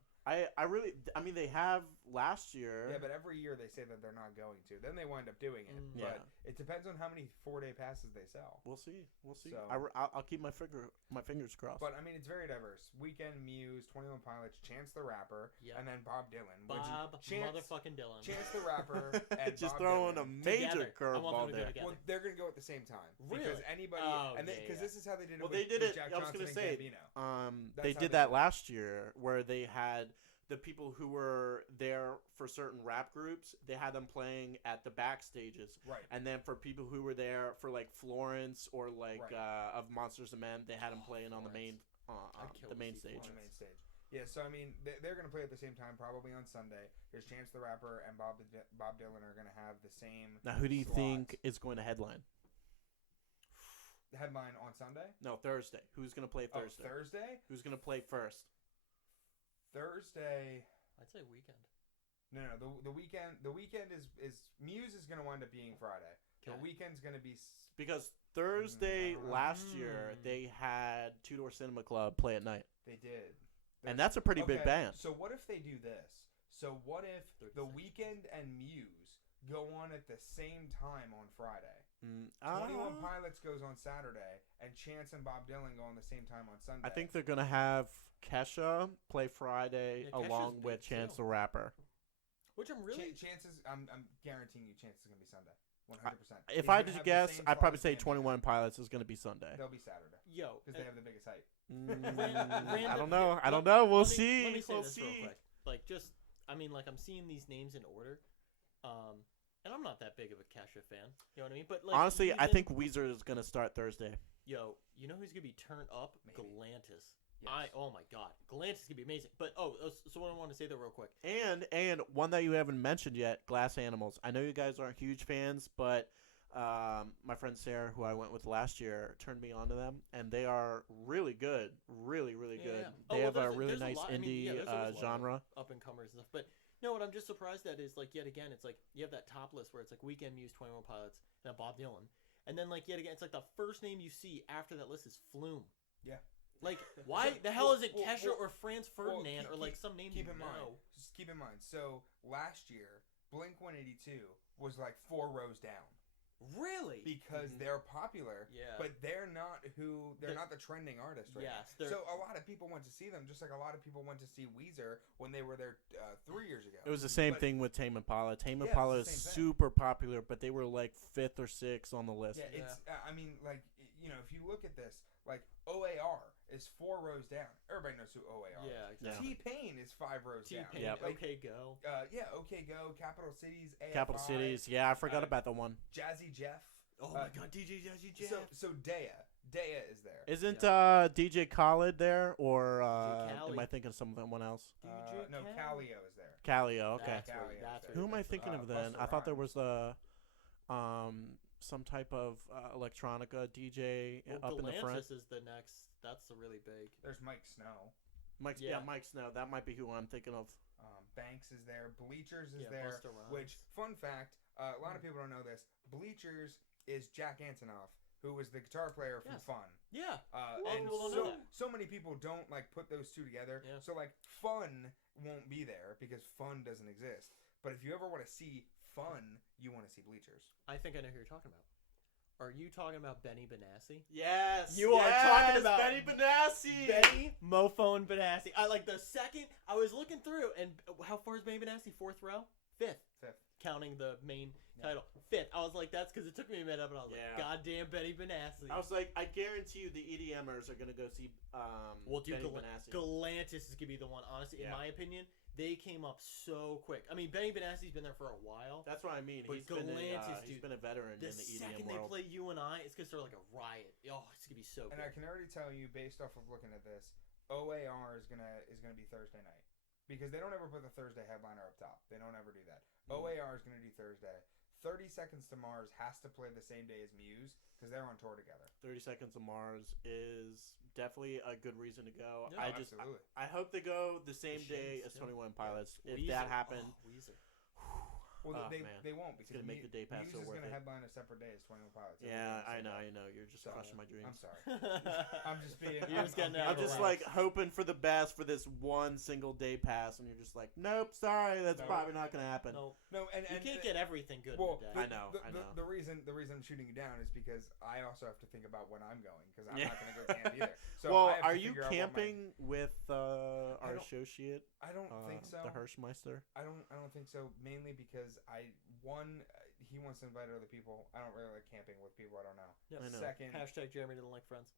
I mean, they have last year. Yeah, but every year they say that they're not going to. Then they wind up doing it. Mm. But Yeah. it depends on how many 4-day passes they sell. We'll see. So- I'll keep my fingers crossed. But I mean, it's very diverse. Weeknd, Muse, 21 Pilots, Chance the Rapper, Yep. and then Bob Dylan. Bob Chance, motherfucking Dylan. Chance the Rapper, and just Bob throwing Dylan. a major Together. I want them curveball to go there. together. Well, they're gonna go at the same time. Really? Because anybody, Oh, and yeah, because yeah. this is how they did it. Well, with, they did with it. Jack I was Johnson gonna and say, Gambino. they how did they that did it. last year, where they had the people who were there for certain rap groups. They had them playing at the backstages, Right. and then for people who were there for like Florence or like Right. of Monsters and Men, they had them playing on the main I'd kill the to main see stage. On the main stage. Yeah, so I mean, they're going to play at the same time, probably on Sunday. Because Chance the Rapper and Bob Dylan are going to have the same. Now, who do you slots. think is going to headline? Headline on Sunday? No, Thursday. Who's going to play Oh, Thursday? Thursday? Who's going to play first? Thursday. I'd say Weekend. No. The weekend is Muse is going to wind up being Friday. The Okay. weekend's going to be. Because Thursday Mm. last year they had Two Door Cinema Club play at night. They did. And that's a pretty big band. So what if they do this? So what if The Weeknd and Muse go on at the same time on Friday? 21 Pilots goes on Saturday, and Chance and Bob Dylan go on the same time on Sunday. I think they're going to have Kesha play Friday along with Chance the Rapper. Which I'm really... Chances, I'm guaranteeing you Chance is going to be Sunday. 100%. If I had to guess, I'd probably say 21 Pilots is going to be Sunday. They'll be Saturday. Yo. Because they have the biggest hype. I don't know. We'll see. Let me say we'll this see. real quick. Like, just... I mean, like, I'm seeing these names in order. And I'm not that big of a Kesha fan. You know what I mean? But like, honestly, I think Weezer is going to start Thursday. Yo, you know who's going to be turned up? Maybe. Galantis. Yes. Oh my god. Galantis is going to be amazing. But, so what I want to say there real quick. And one that you haven't mentioned yet, Glass Animals. I know you guys aren't huge fans, but my friend Sarah, who I went with last year, turned me on to them, and they are really good. Really, really good. Yeah. They have a really nice indie genre. Up-and-comers and stuff. But, no, what I'm just surprised at is, like, yet again, it's like, you have that top list where it's like Weeknd, Muse, 21 Pilots, and Bob Dylan. And then, like, yet again, it's like the first name you see after that list is Flume. Yeah. Like, why the hell isn't Kesha or Franz Ferdinand or, like, some name you know? Just keep in mind. So, last year, Blink-182 was, like, 4 rows down. Really? Because they're popular, but they're not the trending artist right now. So a lot of people went to see them, just like a lot of people went to see Weezer when they were there 3 years ago. It was the same thing with Tame Impala. Tame Impala is super popular, but they were like 5th or 6th on the list. Yeah, it's. I mean, like, you know, if you look at this, like OAR is 4 rows down. Everybody knows who OAR is. Yeah, exactly. T-Pain is 5 rows down. T-Pain, like, OK Go. OK Go, Capital Cities, AFI, Capital Cities. Yeah, I forgot about the one. Jazzy Jeff. Oh my God, DJ Jazzy Jeff. So Dea is there. Isn't DJ Khaled there, or am I thinking of someone else? No, Calio is there. Calio, okay. That's Who am I thinking of then? I thought there was some type of electronica DJ up in the front. Galantis is the next. That's the really big. There's Mike Snow. Mike Snow. That might be who I'm thinking of. Banks is there. Bleachers is there. Which, fun fact, a lot of people don't know this. Bleachers is Jack Antonoff, who was the guitar player from Fun. Yeah. And so many people don't like put those two together. Yeah. So like Fun won't be there because Fun doesn't exist. But if you ever want to see Fun, you want to see Bleachers. I think I know who you're talking about. Are you talking about Benny Benassi? Yes. You are talking about Benny Benassi. Benny Mofo and Benassi. I like the second. I was looking through, and how far is Benny Benassi? 4th row? 5th. Counting the main title. 5th. I was like, that's because it took me a minute, but I was like, goddamn Benny Benassi. I was like, I guarantee you the EDMers are going to go see Benny Benassi. Galantis is going to be the one, honestly, in my opinion. They came up so quick. I mean, Benny Benassi's been there for a while. That's what I mean. But He's been a veteran in the EDM world. The second they play You and I, it's going to start like a riot. Oh, it's going to be so good. And I can already tell you, based off of looking at this, OAR is gonna be Thursday night. Because they don't ever put the Thursday headliner up top. They don't ever do that. OAR is going to do Thursday. 30 Seconds to Mars has to play the same day as Muse because they're on tour together. 30 Seconds to Mars is definitely a good reason to go. Yeah, absolutely. I hope they go the same day as 21 Pilots. If that happened. Weezer. Well, they won't because it's gonna make the day pass so Muse is worth going to it. headline a separate day as 21 Pilots. Yeah, I know. You're just crushing my dreams. I'm sorry. I'm just being. I'm just like hoping for the best for this one single day pass, and you're just like, nope, sorry, that's probably not going to happen. No, and you can't get everything good in a day. I know. The reason I'm shooting you down is because I also have to think about when I'm going because I'm not going to go camp either. So well, are you camping with our associate? I don't think so. The Hirschmeister. I don't think so. Mainly because he wants to invite other people. I don't really like camping with people I don't know. Yep. I know. Second, # Jeremy doesn't like friends.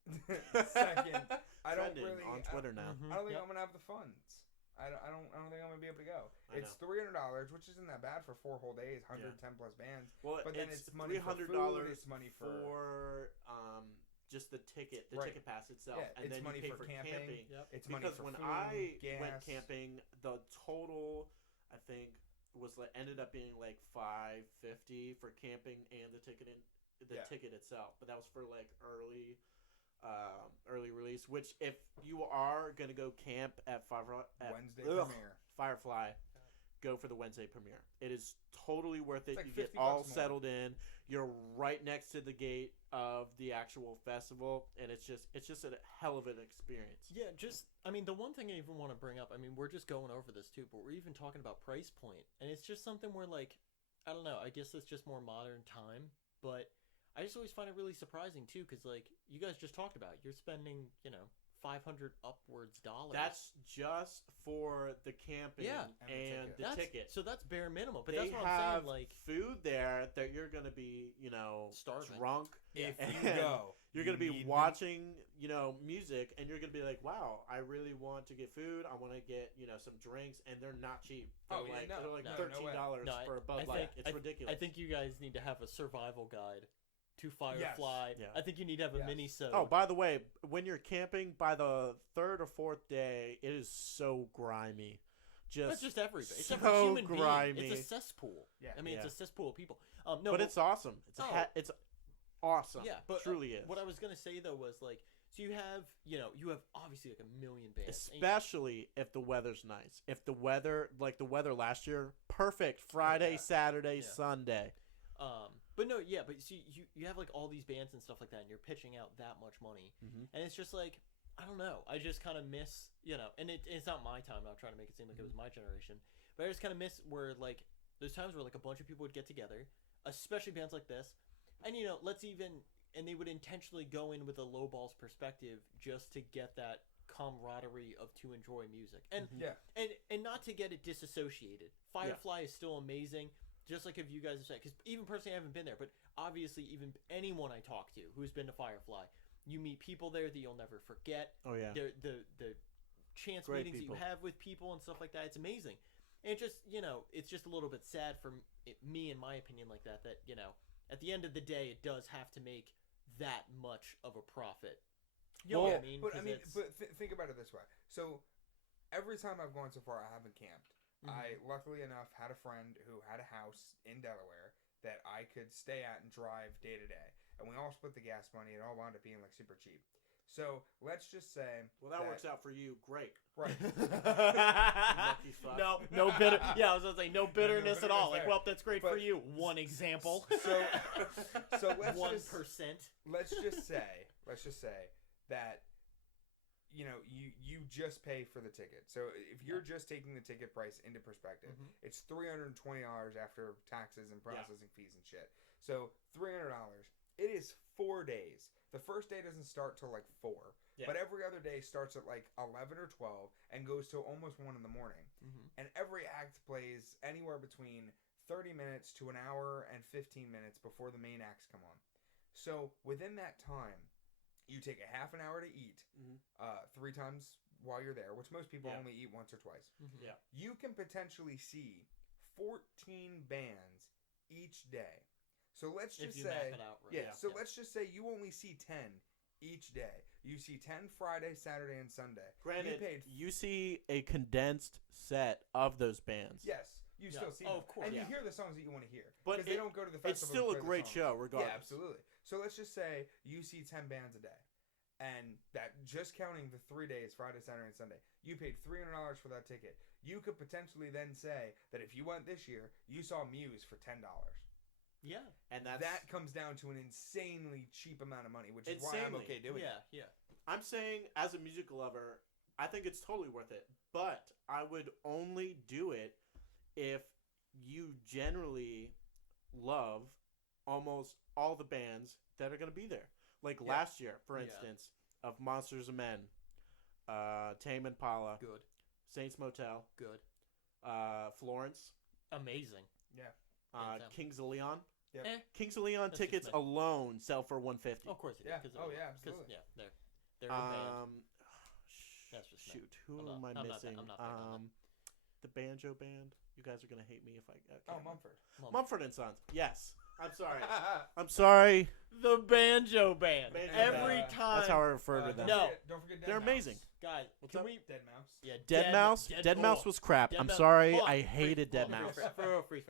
Second, I don't really on Twitter now. I don't think I'm gonna have the funds. I don't think I'm gonna be able to go. It's $300, which isn't that bad for 4 whole days. 110 plus bands. Well, but then it's money $300. for food. It's money for just the ticket, ticket pass itself, and then money you pay for camping. Yep. It's money for when food, I gas. went camping, the total I think was ended up being like $550 for camping and the ticket itself. But that was for like early release. Which if you are gonna go camp at Wednesday premiere Firefly, go for the Wednesday premiere. It is totally worth it. like You get $50 all more. settled in. You're right next to the gate of the actual festival, and it's just a hell of an experience. Yeah, the one thing I even want to bring up, we're just going over this too, but we're even talking about price point, and it's just something where, like, I don't know, I guess it's just more modern time, but I just always find it really surprising too, because, like, you guys just talked about, you're spending, $500 upwards dollars. That's just for the camping and the ticket. So that's bare minimum. But They that's what I'm have saying. Like, food there that you're gonna be, starving. drunk. If and you go, you're gonna you be need watching, music, and you're gonna be like, "Wow, I really want to get food. I want to get, some drinks, and they're not cheap. They're Oh, yeah, they're like no, $13 No, for a Bud Light. It's ridiculous. I think you guys need to have a survival guide to Firefly. Yes. I think you need to have a mini-sode. Oh, by the way, when you're camping, by the third or fourth day, it is so grimy. That's just everything. It's so every human grimy. being. It's a cesspool. Yeah. It's a cesspool of people. But it's awesome. It's awesome. Yeah, but truly is. What I was gonna say though was, like, so you have obviously like a million bands, especially if the weather's nice. If the weather, like the weather last year, perfect Friday, Saturday, Sunday. But no, yeah, but see, you have like all these bands and stuff like that, and you're pitching out that much money, and it's just like, I don't know, I just kind of miss, and it's not my time. I'm not trying to make it seem like it was my generation, but I just kind of miss where, like, there's times where, like, a bunch of people would get together, especially bands like this, and and they would intentionally go in with a lowballs perspective just to get that camaraderie of to enjoy music, and and not to get it disassociated. Firefly is still amazing. Just like if you guys have said, because even personally I haven't been there, but obviously even anyone I talk to who's been to Firefly, you meet people there that you'll never forget. Oh yeah. The chance Great meetings people. that you have with people and stuff like that, it's amazing. And it just, it's just a little bit sad for me, in my opinion, like that, at the end of the day, it does have to make that much of a profit. You know what I mean? But think about it this way. So every time I've gone so far, I haven't camped. I, luckily enough, had a friend who had a house in Delaware that I could stay at and drive day to day. And we all split the gas money. It all wound up being, like, super cheap. So let's just say... Well, that works out for you. Great. Right. Lucky fuck. No bitter. Yeah, I was gonna say no bitterness at all. Like, there. well, that's great for you. One example. So let's 1%. Let's just say that, you just pay for the ticket. So if you're just taking the ticket price into perspective, it's $320 after taxes and processing fees and shit. So $300. It is 4 days. The first day doesn't start till like 4, but every other day starts at like 11 or 12 and goes till almost 1 in the morning. And every act plays anywhere between 30 minutes to an hour and 15 minutes before the main acts come on. So within that time, you take a half an hour to eat 3 times while you're there, which most people only eat once or twice. Yeah. You can potentially see 14 bands each day. So let's just say, map it out right. Let's just say you only see 10 each day. You see 10 Friday, Saturday, and Sunday. Granted, you see a condensed set of those bands. Yes. You still see them. of course. And you hear the songs that you want to hear. But they don't go to the festival. It's still a great show, regardless. Yeah, absolutely. So let's just say you see 10 bands a day. And that, just counting the 3 days, Friday, Saturday, and Sunday, you paid $300 for that ticket. You could potentially then say that if you went this year, you saw Muse for $10. Yeah. And that comes down to an insanely cheap amount of money, which is why I'm okay doing it. Yeah. I'm saying, as a music lover, I think it's totally worth it. But I would only do it if you generally love almost all the bands that are going to be there. Like last year, for instance, of Monsters of Men, Tame Impala, Good. Saints Motel, Good. Florence, amazing. Yeah. Kings of Leon. Yep. Kings of Leon tickets alone sell for $150. Of course it Yeah. is. Absolutely. Yeah, they're a band. That's just shoot. Who am I missing? I'm not big on the banjo band. You guys are gonna hate me if I. Mumford. Mumford and Sons. Yes. I'm sorry. I'm sorry. The banjo band. Every time. That's how I refer to them. No. Don't forget Dead They're Mouse. amazing. Guys, can we? Dead Mouse. Yeah. Dead Mouse. Dead Mouse was crap. I'm sorry. I hated Dead Mouse. Freeze.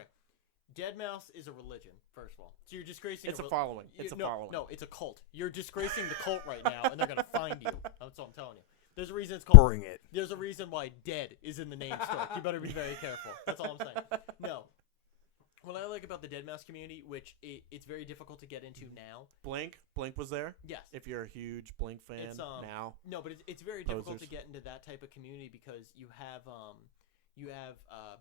Dead Mouse is a religion, first of all. So you're disgracing. It's a following. It's a following. No, it's a cult. You're disgracing the cult right now, and they're gonna find you. That's what I'm telling you. There's a reason it's called. Bring it. There's a reason why Dead is in the name Stork. You better be very careful. That's all I'm saying. No. What I like about the Deadmau5 community, which it's very difficult to get into now. Blink was there. Yes. If you're a huge Blink fan It's, now. No, but it's very difficult Posers. to get into that type of community because you have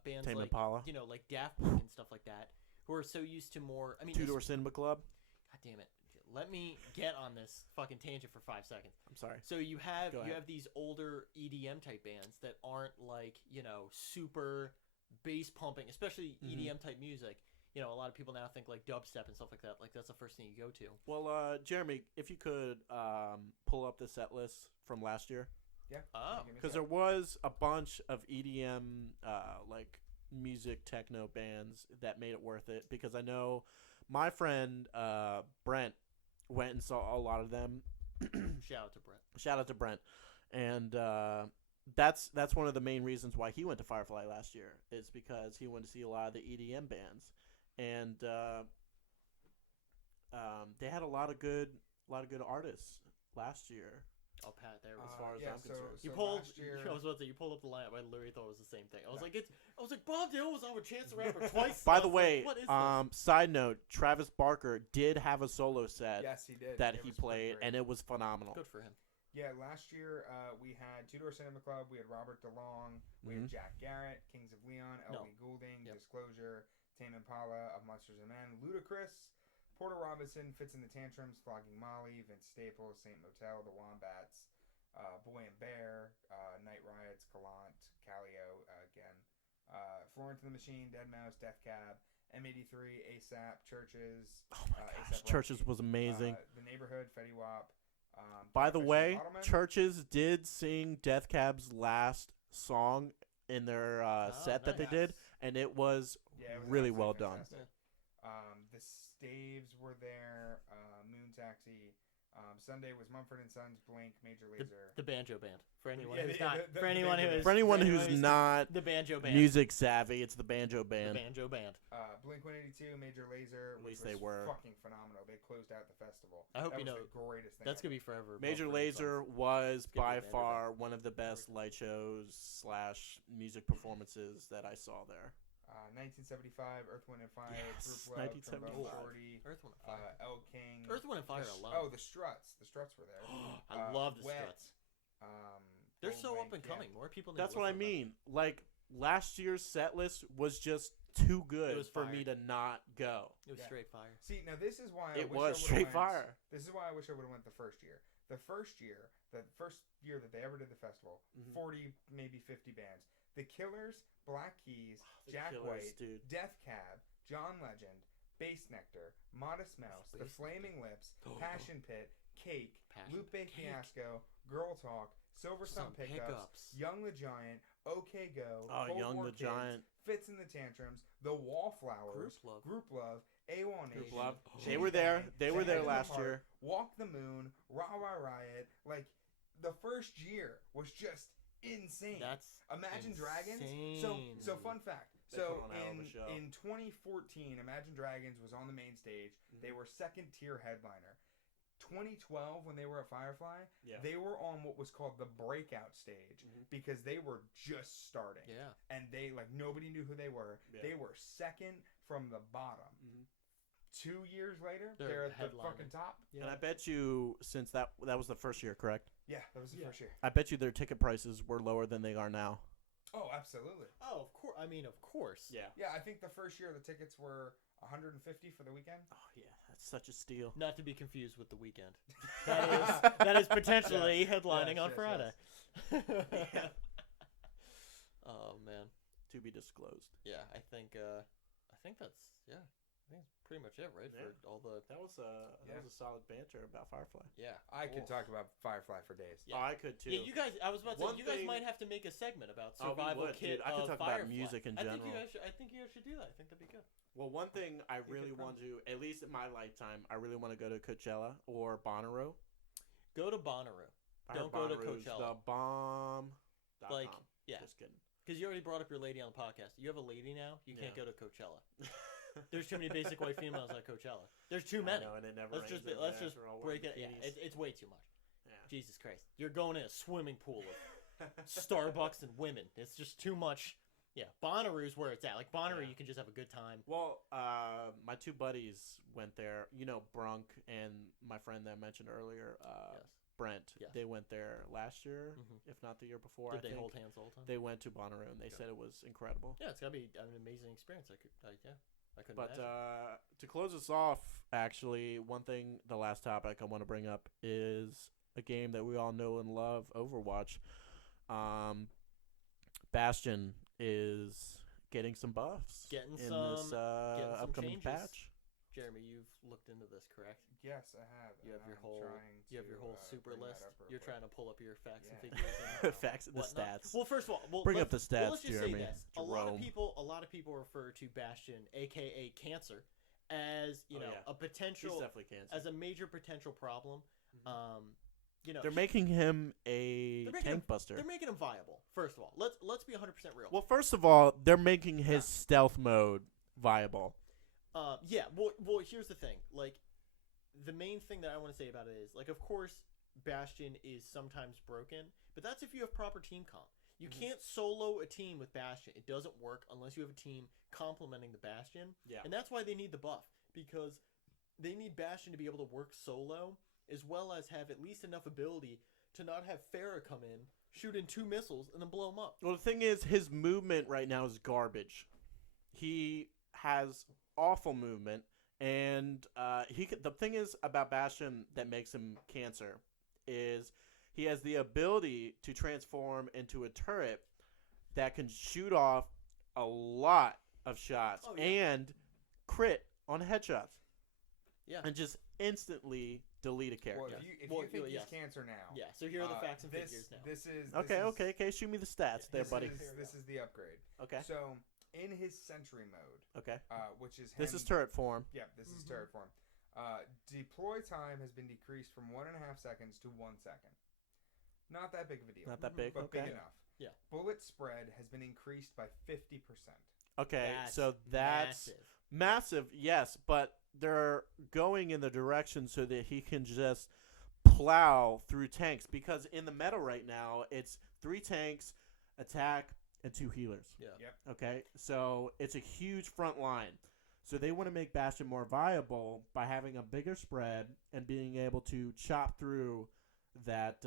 bands Tame like Impala. like Daft Punk and stuff like that who are so used to more. I mean, Two Door Cinema Club. God damn it! Let me get on this fucking tangent for 5 seconds. I'm sorry. So you have Go ahead. these older EDM type bands that aren't like super bass pumping, especially EDM type music. A lot of people now think like dubstep and stuff like that. Like that's the first thing you go to. Well, Jeremy, if you could pull up the set list from last year. Yeah. Oh. Because there was a bunch of EDM, like music techno bands that made it worth it. Because I know my friend Brent went and saw a lot of them. Shout out to Brent. And that's one of the main reasons why he went to Firefly last year. Is because he went to see a lot of the EDM bands, and they had a lot of good artists last year. Oh, Pat, there. As far as I'm concerned. You pulled. Last year, I was about to say you pulled up the lineup. I literally thought it was the same thing. I was like, Bob Dylan was on with Chance the Rapper twice. By the way, what is this? side note, Travis Barker did have a solo set yes, he did. that It he was pretty played, great. and it was phenomenal. Good for him. Yeah, last year we had Two Door Cinema Club, we had Robert DeLong, we had Jack Garrett, Kings of Leon, Ellie Goulding, Disclosure, Tame Impala, Of Monsters and Men, Ludacris, Porter Robinson, Fits in the Tantrums, Flogging Molly, Vince Staples, Saint Motel, The Wombats, Boy and Bear, Night Riots, Gallant, Calio again, Florence and the Machine, Deadmau5, Death Cab, M83, ASAP, Churches. Oh my gosh, Churches was amazing. The Neighborhood, Fetty Wap. By the way, Bottlemen. Churches did sing Death Cab's last song in their set that they nice. did, and it was really well done. The Staves were there. Moon Taxi. Sunday was Mumford and Sons, Blink, Major Lazer. The banjo band. For anyone Yeah, who's the- not. the- For the anyone banjo who is. For anyone for who's who's not the banjo band. music savvy, it's the banjo The band. banjo band. Blink 182, Major Lazer. At Which least was they were. fucking phenomenal. They closed out the festival. I hope that you was know the greatest thing. That's ever. gonna be forever. Major Mumford and Lazer Sons. was gonna be by a banjo far one of the best light shows / music performances that I saw there. 1975, Earth, Wind and Fire, Yes, Group Love, 1975. Trombone Shorty, Earth, Wind, and Fire. El King. Earth, Wind, and Fire The alone. The Struts. The Struts were there. I love the Wet. Struts. They're Gold so Wing, up and yeah. coming. More people. Need That's to what I listen to them. mean. Like last year's set list was just too good was for fire. me to not go. It was Yeah. straight fire. See, now this is why It I wish was I would've straight went- fire. This is why I wish I would have went the first year. The first year that they ever did the festival, 40 maybe 50 bands. The Killers, Black Keys, The Jack Killers, White, dude. Death Cab, John Legend, Bass Nectar, Modest Mouse, The Bass Flaming Lips, Passion Pit, Cake, Passion Lupe Cake. Fiasco, Girl Talk, Silver Sun Some Pickups, Pickups. Young the Giant, OK Go, Oh, Cold Young War the Kids, Giant. Fits in the Tantrums, The Wallflowers, Group Love. A1 Group Nation, Love. Jimmy They were there. Bang, They were there Hand in the last Heart, year. Walk the Moon, Rah Rah Riot. Like the first year was just insane. That's Imagine Dragons. insane. So fun fact. They So put on a hell of a show. in 2014, Imagine Dragons was on the main stage. They were second tier headliner. 2012, when they were at Firefly, Yeah. they were on what was called the breakout stage because they were just starting. Yeah. And they nobody knew who they were. Yeah. They were second from the bottom. 2 years later, They're they're at the headlining. fucking top. Yeah. And I bet you, since that was the first year, correct? Yeah, that was the first year. I bet you their ticket prices were lower than they are now. Oh, absolutely. Oh, of course. I mean, of course. Yeah. Yeah, I think the first year the tickets were $150 for the weekend. Oh yeah, that's such a steal. Not to be confused with the weekend. That is potentially headlining Yes, on yes, Friday. Yeah. Oh man. To be disclosed. Yeah, I think that's I think that's pretty much it, right? Yeah. For all the That was a solid banter about Firefly. yeah. I could Cool. talk about Firefly for days. Yeah. Oh, I could too. Yeah, you guys. I was about to One say you guys thing- might have to make a segment about Oh, we survival would, kit dude. I could of talk about Firefly. music in I think you general. guys should do that. I think that'd be good. Well, one thing I Think really it want to, at least in my lifetime, I really want to go to Coachella or Bonnaroo. Go to Bonnaroo. I heard Don't go to Bonnaroo's Coachella. The bomb. Like, yeah. Just kidding. Because you already brought up your lady on the podcast. You have a lady now. You can't Yeah. go to Coachella. There's too many basic white females at Coachella. There's too many. I know, and it never Let's rains just over let's there just for all break wearing it. Yeah, bikinis. it's way too much. Yeah. Jesus Christ. You're going in a swimming pool of Starbucks and women. It's just too much. Yeah, Bonnaroo's where it's at. Like, Bonnaroo, you can just have a good time. Well, my two buddies went there. You know, Brunk and my friend that I mentioned earlier, Yes. Brent. Yes. They went there last year, if not the year before. Did I they think. hold hands all the time? They went to Bonnaroo, and they said it was incredible. Yeah, it's got to be an amazing experience. I couldn't But imagine. to close us off, actually, one thing, the last topic I want to bring up is a game that we all know and love, Overwatch. Bastion is getting some buffs Getting in some- this getting some upcoming changes. patch. Jeremy, you've looked into this, correct? Yes, I have. You have and your I'm whole trying you have your to, whole super bring that list. up real You're quick. trying to pull up your facts and Yeah. figures. And Facts, the whatnot. stats. Well, first of all, Bring up the let's stats, just Jeremy. say this: a lot of Jerome. people refer to Bastion, aka Cancer, as Oh, yeah. a He's potential, definitely cancer. as a major potential problem. They're making him a They're making tank him- buster. They're making him viable. First of all, let's be 100% real. Well, first of all, they're making his stealth mode viable. Yeah. Well, here's the thing. Like, the main thing that I want to say about it is, like, of course, Bastion is sometimes broken, but that's if you have proper team comp. You can't solo a team with Bastion. It doesn't work unless you have a team complementing the Bastion. Yeah. And that's why they need the buff, because they need Bastion to be able to work solo, as well as have at least enough ability to not have Pharah come in, shoot in 2 missiles, and then blow him up. Well, the thing is, his movement right now is garbage. He has awful movement, and the thing is about Bastion that makes him cancer is he has the ability to transform into a turret that can shoot off a lot of shots Oh, yeah. and crit on headshots. Yeah. And just instantly delete a character. Well, Yeah. if Well, you think he's yes. cancer now. Yeah, so here are the facts and this, figures now. This is Okay. Shoot me the stats there, This buddy. This is the upgrade. Okay. So in his sentry mode, Okay. which is This him- is turret form. Yeah, this is turret form. Deploy time has been decreased from 1.5 seconds to 1 second. Not that big of a deal. Not that big. but Okay. big enough. Yeah. Bullet spread has been increased by 50%. Okay. That's So that's massive, yes, but they're going in the direction so that he can just plow through tanks, because in the meta right now it's 3 tanks, attack, and 2 healers. Yeah. Yep. Okay, so it's a huge front line. So they want to make Bastion more viable by having a bigger spread and being able to chop through that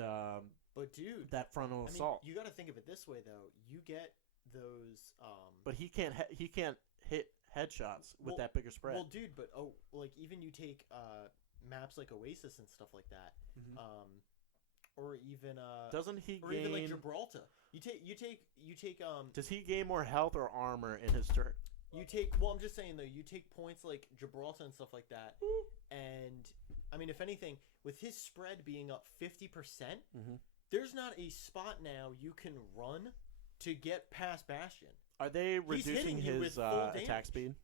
But dude, that frontal I mean, assault. you got to think of it this way though. You get those But he can't hit headshots with Well- that bigger spread. Well, dude, but like even you take maps like Oasis and stuff like that. Mhm. Or even Doesn't he or gain? even like Gibraltar. You take Does he gain more health or armor in his turret? well, I'm just saying though, you take points like Gibraltar and stuff like that, and I mean, if anything, with his spread being up 50%, Mhm. there's not a spot now you can run to get past Bastion. Are they He's reducing hitting you with his full attack damage. speed?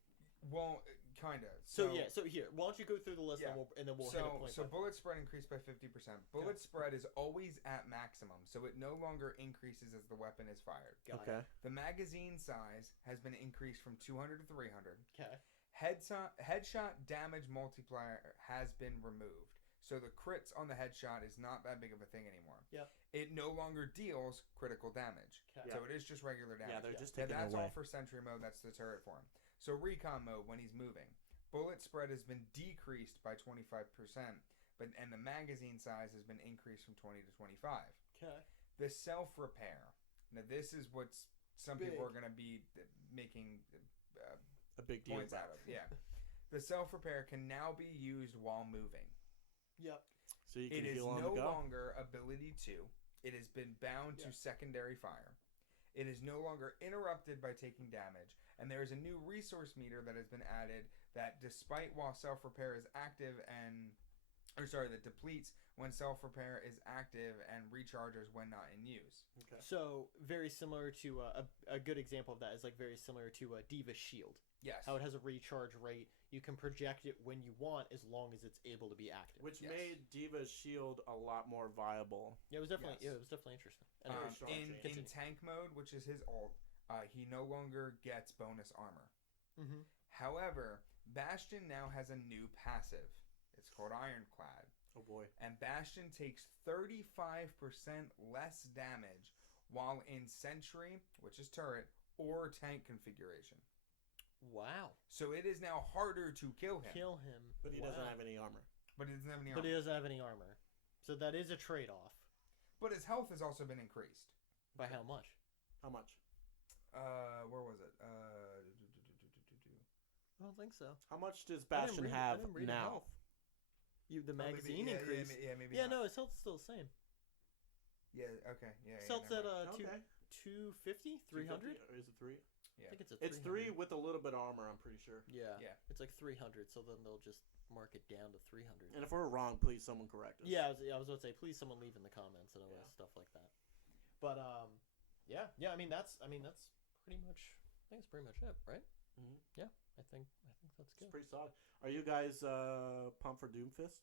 Well, kind of. So yeah, so here, why don't you go through the list Yeah. and then we'll hit a So, point so by bullet spread increased by 50%. Bullet spread is always at maximum, so it no longer increases as the weapon is fired. Got Okay. it. The magazine size has been increased from 200 to 300. Okay. Headshot damage multiplier has been removed. So the crits on the headshot is not that big of a thing anymore. Yep. It no longer deals critical damage. Okay. So it is just regular damage. Yeah, they're just Yeah, taking that's away. all for sentry mode. That's the turret form. So recon mode when he's moving. Bullet spread has been decreased by 25%, and the magazine size has been increased from 20 to 25. Okay. The self-repair. Now this is what some people Big. are going to be making A big deal. points out of. Yeah. The self-repair can now be used while moving. Yep. So you can It is heal on no the go. longer ability to. It has been bound to secondary fire. It is no longer interrupted by taking damage. And there is a new resource meter that has been added that despite while self-repair is active that depletes when self-repair is active and recharges when not in use. Okay. So very similar to a good example of that is like very similar to Diva's shield. Yes. How it has a recharge rate. You can project it when you want as long as it's able to be active. Which Yes. made Diva's shield a lot more viable. Yeah, it was definitely Yes. it was definitely interesting. Anyway, strong in change. tank mode, which is his ult, he no longer gets bonus armor. Mhm. However, Bastion now has a new passive. It's called Ironclad. Oh boy. And Bastion takes 35% less damage while in Sentry, which is turret, or tank configuration. Wow. So it is now harder to kill him. But he doesn't Wow. have any armor. But he doesn't have any But armor. he doesn't have any armor. So that is a trade-off. But his health has also been increased. By how much? How much? Where was it? I don't think so. How much does I didn't Bastion read- have I didn't read now? health. The maybe- magazine yeah, increase. maybe Yeah, not. no, his health's still the same. Yeah, okay. Yeah, His health's at never mind. 250, 300. 250, or is it 3? I think it's a It's 3 300. with a little bit of armor, I'm pretty sure. Yeah. Yeah. It's like 300, so then they'll just mark it down to 300. And if we're wrong, please someone correct us. Yeah, I was about to say, please someone leave in the comments and all Yeah. that stuff like that. But yeah. I mean that's pretty much. I think it's pretty much it, right? Mhm. Yeah, I think that's It's good. pretty solid. Are you guys pumped for Doomfist?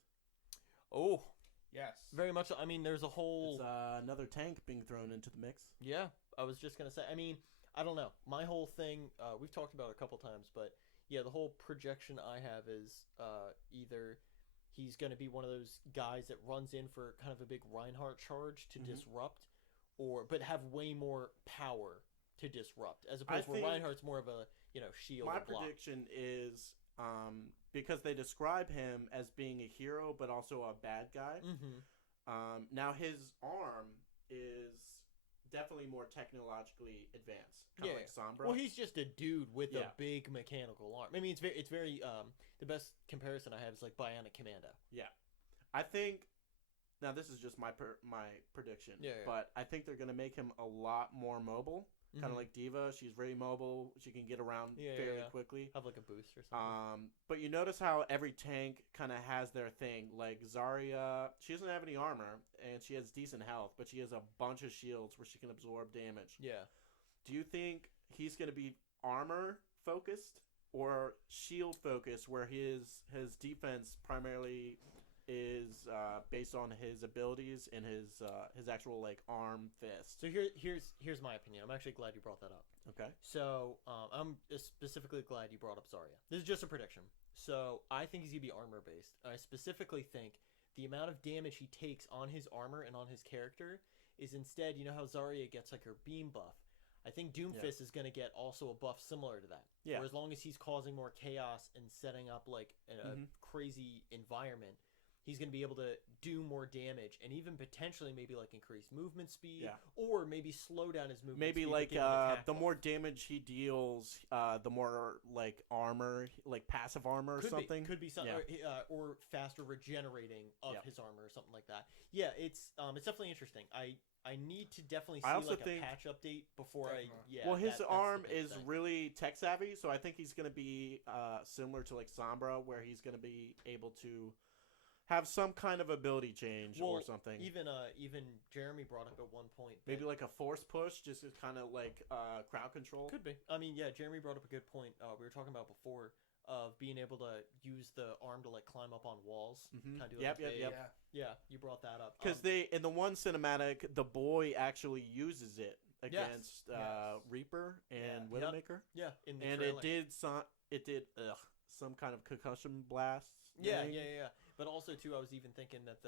Oh, Yes. very much. I mean, there's a whole. It's another tank being thrown into the mix. Yeah, I was just gonna say. I mean, I don't know. My whole thing. We've talked about it a couple times, but yeah, the whole projection I have is either he's gonna be one of those guys that runs in for kind of a big Reinhardt charge to Mhm. disrupt, but have way more power to disrupt, as I opposed where think- Reinhardt's more of a shield. My and block. prediction is because they describe him as being a hero but also a bad guy. Mm-hmm. Now his arm is definitely more technologically advanced, kind of Yeah. like Sombra. Well, he's just a dude with Yeah. a big mechanical arm. I mean, it's very the best comparison I have is like Bionic Commando. I think now this is just my prediction, Yeah. but I think they're gonna make him a lot more mobile, kind of Mhm. like Diva. She's very mobile. She can get around Yeah, fairly yeah. quickly. Have like a boost or something. But you notice how every tank kind of has their thing. Like Zarya, she doesn't have any armor and she has decent health, but she has a bunch of shields where she can absorb damage. Yeah. Do you think he's going to be armor focused or shield focused, where his defense primarily is based on his abilities and his actual like arm fist? So here's my opinion. I'm actually glad you brought that up. Okay. So I'm specifically glad you brought up Zarya. This is just a prediction. So I think he's gonna be armor based. I specifically think the amount of damage he takes on his armor and on his character is instead, you know how Zarya gets like her beam buff. I think Doomfist is gonna get also a buff similar to that. Yeah. Where as long as he's causing more chaos and setting up like a Mhm. crazy environment, he's going to be able to do more damage and even potentially maybe like increase movement speed, Yeah. or maybe slow down his movement Maybe speed. but like give him an attack the buff. more damage he deals, the more like armor, like passive armor or something. Could be something, or faster regenerating of Yeah. his armor or something like that. Yeah, it's definitely interesting. I need to definitely see I also like think- a patch update before Definitely. I. Well, his that's the arm big is thing. really tech savvy, so I think he's going to be similar to like Sombra, where he's going to be able to have some kind of ability change or Well, something. Even Jeremy brought up at one point. Maybe that- like a force push, just as kind of like crowd control. Could be. I mean, yeah, Jeremy brought up a good point. We were talking about before of being able to use the arm to like climb up on walls. Mhm. Kinda do Yep, like yep, a- yep. Yeah. Yeah, you brought that up. Because they in the one cinematic, the boy actually uses it against Yes. Reaper and Yeah. Widowmaker, yeah, in the and trailer. it did some kind of concussion blast. Yeah, thing. yeah. But also too, I was even thinking that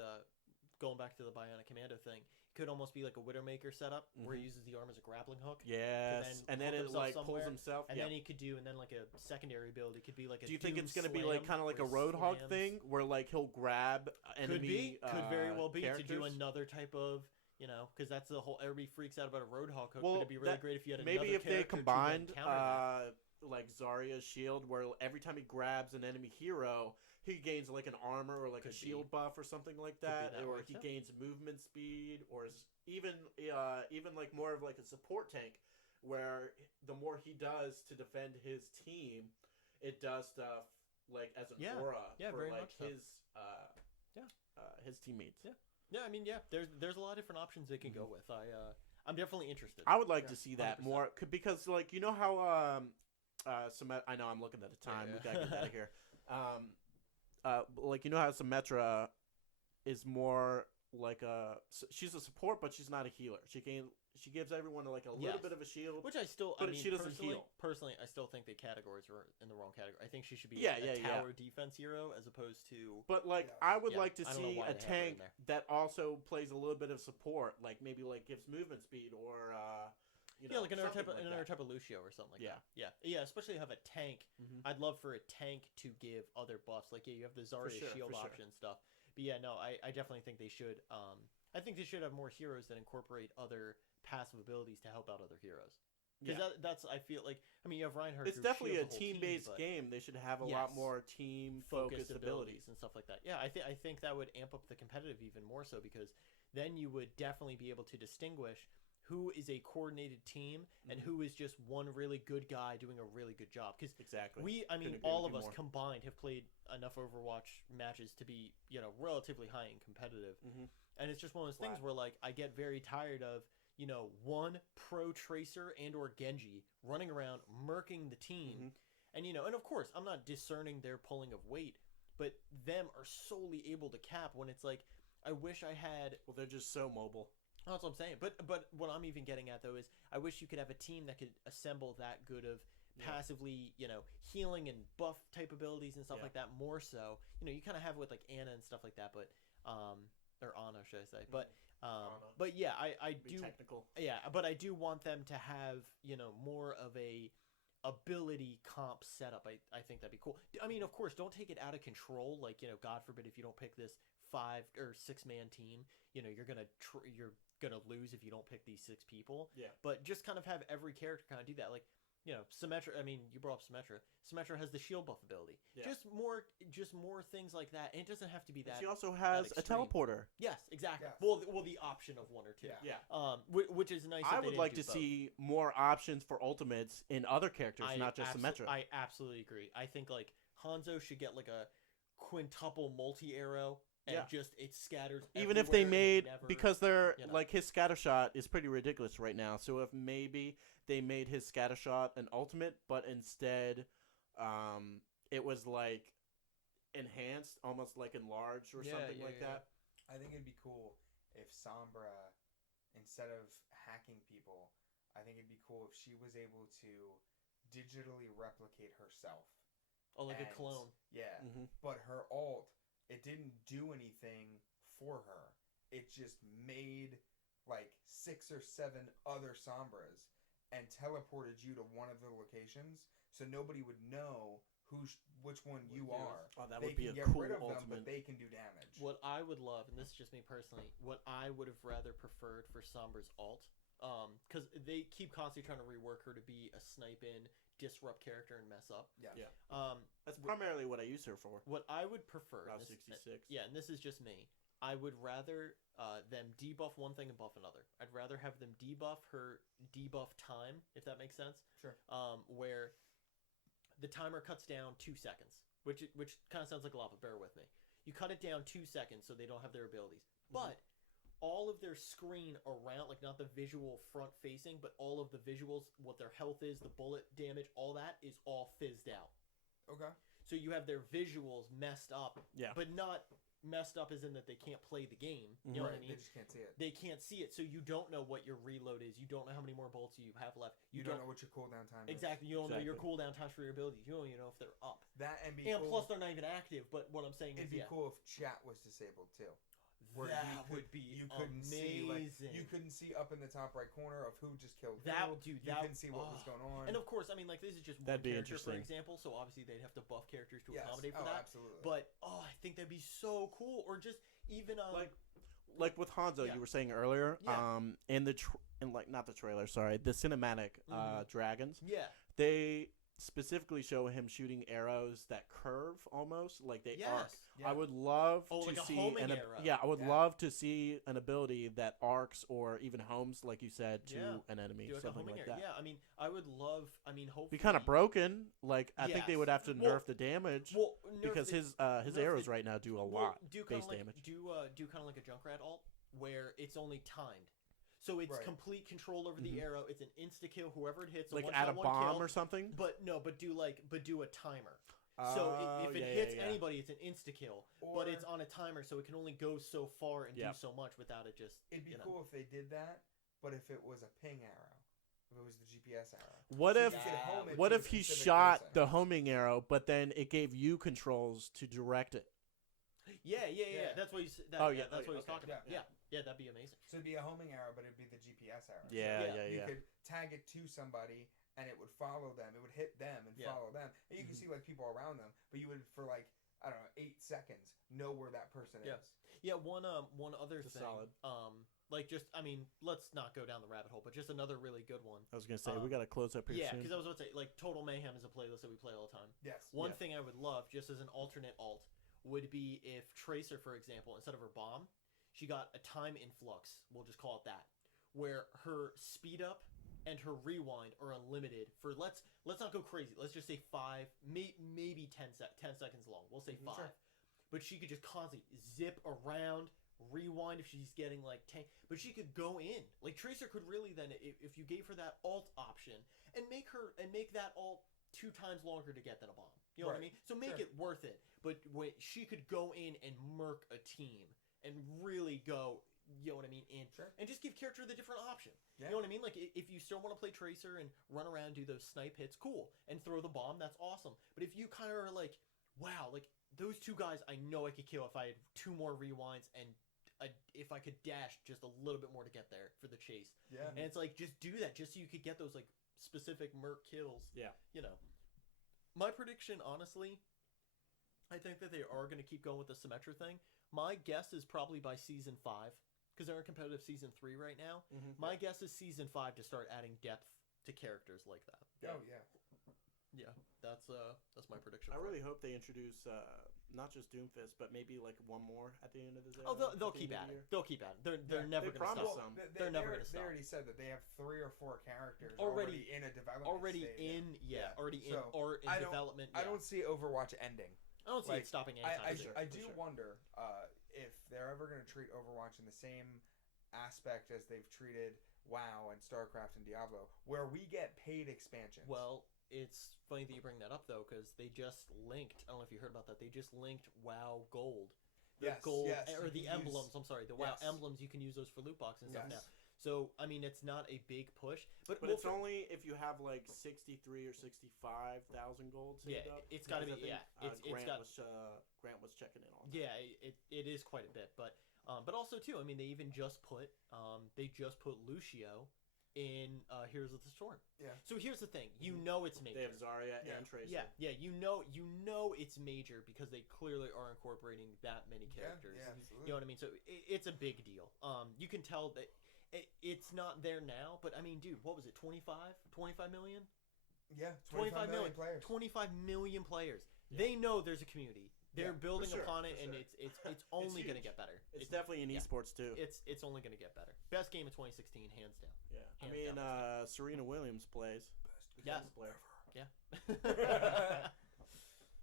going back to the Bionic Commando thing, it could almost be like a Widowmaker setup where he uses the arm as a grappling hook. Yes, and then hook it himself like pulls somewhere, himself. And yeah. then he could do, and then like a secondary ability could be like a. Do you think Doom it's gonna be like slam kind of like a where he Roadhog slams. thing, where like he'll grab enemy? Could very well be characters? to do another type of, because that's the whole. Everybody freaks out about a Roadhog hook. Well, but it'd be really that- great if you had Maybe another if they character to then combined counter that. like Zarya's shield, where every time he grabs an enemy hero, he gains like an armor or like a Could be. shield buff or something like be that, that or way, he too. gains movement speed, or even like more of like a support tank, where the more he does to defend his team, it does stuff like as an Yeah. aura Yeah, for very like much so. his teammates. Yeah. Yeah, I mean, yeah, there's a lot of different options they can go with. I'm definitely interested. I would like Yeah, to see that 100%. more because, like, you know how I know I'm looking at the time. Yeah. We gotta get out of here. Like, you know how Symmetra is more like she's a support, but she's not a healer. she gives everyone like a Yes. little bit of a shield. Which I still, But I mean, she doesn't personally, heal. personally, I still think the categories are in the wrong category. I think she should be Yeah, a yeah. tower defense hero as opposed to. But like, Yes. I would Yeah, like to I don't know see why a they have her in tank there. that also plays a little bit of support, like maybe like gives movement speed or you know, Yeah, like another something type of like another that. type of Lucio or something like Yeah. that. Yeah. Especially have a tank. Mhm. I'd love for a tank to give other buffs. Like you have the Zarya sure, shield for sure. option stuff. But yeah, no, I definitely think they should. I think they should have more heroes that incorporate other passive abilities to help out other heroes. Because Yeah. that's I feel like I mean you have Reinhardt. It's who definitely a shields the whole team, team-based but game. They should have a lot Yes. more team-focused abilities. and stuff like that. Yeah, I think that would amp up the competitive even more so because then you would definitely be able to distinguish who is a coordinated team and Mhm. who is just one really good guy doing a really good job. Because Exactly. I mean, Couldn't agree all with of you us more. combined have played enough Overwatch matches to be, relatively high and competitive. Mhm. And it's just one of those things Wow. where, like, I get very tired of, one pro Tracer and or Genji running around murking the team. Mhm. And, and of course, I'm not discerning their pulling of weight, but them are solely able to cap when it's like, I wish I had Well, they're just so mobile. that's what I'm saying. But what I'm even getting at though is I wish you could have a team that could assemble that good of Yeah. passively, healing and buff type abilities and stuff Yeah. like that more so. You kind of have it with like Anna and stuff like that, but or Anna should I say. Anna. But yeah, I Be do technical. but I do want them to have, more of a ability comp setup. I think that'd be cool. I mean, of course, don't take it out of control. Like, God forbid if you don't pick this 5 or 6 man team, you're gonna lose if you don't pick these 6 people. Yeah. But just kind of have every character kind of do that. Like, Symmetra. I mean, you brought up Symmetra. Symmetra has the shield buff ability. Yeah. Just more things like that. And it doesn't have to be that. She also has a extreme. teleporter. Yes, exactly. Yes. Well, the option of 1 or 2. Yeah. Yeah. Which is nice. I that they would didn't like do to both. see more options for ultimates in other characters, not just Symmetra. I absolutely agree. I think like Hanzo should get like a quintuple multi arrow and Yeah. just it scatters. Even if they everywhere and made never, because they're you know. like his scatter shot is pretty ridiculous right now. So if maybe they made his scatter shot an ultimate, but instead, it was like enhanced, almost like enlarged or something like that. I think it'd be cool if Sombra, instead of hacking people, I think it'd be cool if she was able to digitally replicate herself. Oh, like a And- clone. Yeah. Mm-hmm. But her ult, it didn't do anything for her. It just made like 6 or 7 other Sombras and teleported you to one of the locations, so nobody would know which one you are. Oh, that They would be can a get cool rid of them, ultimate. but they can do damage. What I would love, and this is just me personally, what I would have rather preferred for Sombra's ult, because they keep constantly trying to rework her to be a snipe in, disrupt character, and mess up. Yeah. Yeah. That's primarily what I use her for. What I would prefer, Route and this- 66. yeah, and this is just me. I would rather them debuff one thing and buff another. I'd rather have them debuff her debuff time, if that makes sense. Sure. Where the timer cuts down 2 seconds, which kind of sounds like a lot, but bear with me. You cut it down 2 seconds so they don't have their abilities, but all of their screen around, like not the visual front facing, but all of the visuals, what their health is, the bullet damage, all that is all fizzed out. Okay. So you have their visuals messed up, Yeah. but not messed up as in that they can't play the game. You know what I They mean? just can't see it. They can't see it, so you don't know what your reload is. You don't know how many more bullets you have left. You don't know what your cooldown time is. exactly. You don't know your Exactly. cooldown times for your abilities. You don't even know if they're up. That and be And cool. plus, they're not even active. But what I'm saying It'd is, be yeah, cool if chat was disabled too. Where that would be you couldn't see amazing. you couldn't see up in the top right corner of who just killed That who. dude, You that couldn't see what was going on. And of course, I mean, like this is just That'd one be character, for interesting. example. So obviously, they'd have to buff characters to Yes. accommodate for Oh, that. absolutely. But I think that'd be so cool. Or just even Like with Hanzo, Yeah. you were saying earlier. Yeah. In the in like not the trailer, sorry, the cinematic Mhm. dragons. yeah, They specifically show him shooting arrows that curve almost like they arc. yes. Yeah. I would love Oh, to like a see homing arrow. I would Yeah. love to see an ability that arcs or even homes, like you said, to Yeah. an enemy, Do like a something homing like arrow. that. Yeah, I mean, I would love. I mean, hopefully Be kind of broken. Like I think they Yes. would have to Well- nerf the damage Well, nerf because it- his nerf arrows it- right now do a well, lot do kinda base like, damage. Do kind of like a Junkrat ult where it's only timed. So it's Right. complete control over the Mhm. arrow. It's an insta kill. Whoever it hits, Like one add shot, a one bomb kill. or something. But do a timer. So Oh, if it yeah, hits yeah. anybody, it's an insta kill. Or But it's on a timer, so it can only go so far and Yeah. do so much without it just. it'd be you know. cool if they did that, but if it was a ping arrow, if it was the GPS arrow. What So you if could home it what to a if he specific shot person. the homing arrow, but then it gave you controls to direct it? Yeah. Yeah. That's what he's. Oh, yeah. That's what he's Okay. talking about. Yeah. Yeah, that'd be amazing. So it'd be a homing arrow, but it'd be the GPS arrow. Yeah, So yeah. You could tag it to somebody, and it would follow them. It would hit them and Yeah. follow them. And you can see like people around them, but you would for like I don't know 8 seconds know where that person Yeah. is. Yeah. One other It's thing. solid. Like just I mean, let's not go down the rabbit hole, but just another really good one. I was gonna say we gotta close up here Yeah, soon. because I was about to say like Total Mayhem is a playlist that we play all the time. Yes. One Yeah. thing I would love, just as an alternate alt, would be if Tracer, for example, instead of her bomb, she got a time influx. We'll just call it that, where her speed up and her rewind are unlimited for let's not go crazy. Let's just say 5, maybe 10 seconds long. We'll say 5, Sure. but she could just constantly zip around. Rewind if she's getting like 10, but she could go in. Like Tracer could really then, if you gave her that alt option and make that alt 2 times longer to get than a bomb. You know what I Right. mean? So make Sure. it worth it. But when she could go in and murk a team and really go, you know what I mean, in Sure. and just give character the different option. Yeah. You know what I mean? Like if you still want to play Tracer and run around, do those snipe hits, cool, and throw the bomb, that's awesome. But if you kind of are like, wow, like those 2 guys, I know I could kill if I had 2 more rewinds and if I could dash just a little bit more to get there for the chase. Yeah. And it's like, just do that just so you could get those like specific merc kills. Yeah. You know, my prediction, honestly, I think that they are going to keep going with the Symmetra thing. My guess is probably by season 5, because they're in competitive season 3 right now. Mhm. My guess is season 5 to start adding depth to characters like that. Oh yeah. Yeah, that's my prediction. I for really it. hope they introduce not just Doomfist, but maybe like one more at the end of the day. Oh, they'll keep at it. They'll keep at it. They're Yeah, never they going to promise stop. some. They're never gonna They stop. already said that they have 3 or 4 characters Already- in a development Already stage. in, Yeah. already in, So, or in I don't- development. I yeah. don't see Overwatch ending. I don't see like, it stopping anytime soon. I for do sure. wonder if they're ever going to treat Overwatch in the same aspect as they've treated WoW and StarCraft and Diablo, where we get paid expansions. Well, it's funny that you bring that up though, because they just linked. I don't know if you heard about that. They just linked WoW Gold. The Yes, gold yes, or you the can use- emblems. I'm sorry, the WoW Yes. emblems. You can use those for loot boxes and stuff Yes. now. So I mean, it's not a big push, but But well, it's only if you have like 63 or 65,000 gold saved Yeah, up. it's gotta Because be- I think, yeah, it's Grant got- was Grant was checking in on. yeah, it is quite a bit. But also too, I mean, they even just put Lucio in Heroes of the Storm. Yeah. So here's the thing, you know it's major. They have Zarya Yeah. and Tracer. Yeah, you know it's major because they clearly are incorporating that many characters. Yeah, absolutely. You know what I mean? So it's a big deal. You can tell that it's not there now, but I mean, dude, what was it? 25 million? Yeah, 25 million players. 25 million players. Yeah. They know there's a community. They're Yeah, building for sure, upon it, for and sure. it's only going to huge. get better. It's definitely in yeah. esports too. It's only going to get better. Best game of 2016, hands down. Yeah, I Hands mean, down, Serena Williams plays. Yes. Tennis player. Yeah.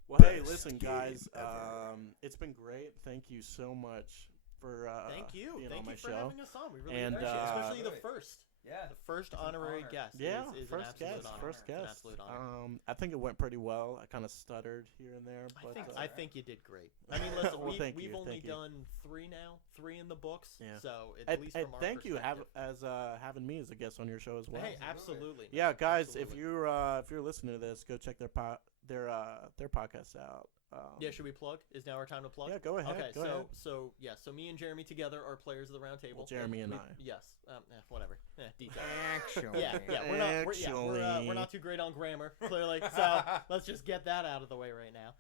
Well, hey, Best listen, game guys. ever. It's been great. Thank you so much for Thank you. being Thank on my you for show. having us on. We really And, appreciate it, especially the Really. first. Yeah. The first It's an honorary honor. guest. Yeah, is first an absolute guest. honor. First It's an guest. absolute honor. I think it went pretty well. I kind of stuttered here and there, but I think you did great. I mean, listen, Well, thank we've you, only thank you. done 3 now, 3 in the books. Yeah. So at least from our thank you perspective. having me as a guest on your show as well. Hey, Absolutely. absolutely. Yeah, guys, Absolutely. if you're listening to this, go check their podcast out. Yeah, should we plug? Is now our time to plug? Yeah, go ahead. Okay, go ahead. so me and Jeremy together are players of the round table. Well, Jeremy and I. Yes. Whatever. Detail. Actually. Yeah, we're Actually. not too great on grammar, clearly. So let's just get that out of the way right now.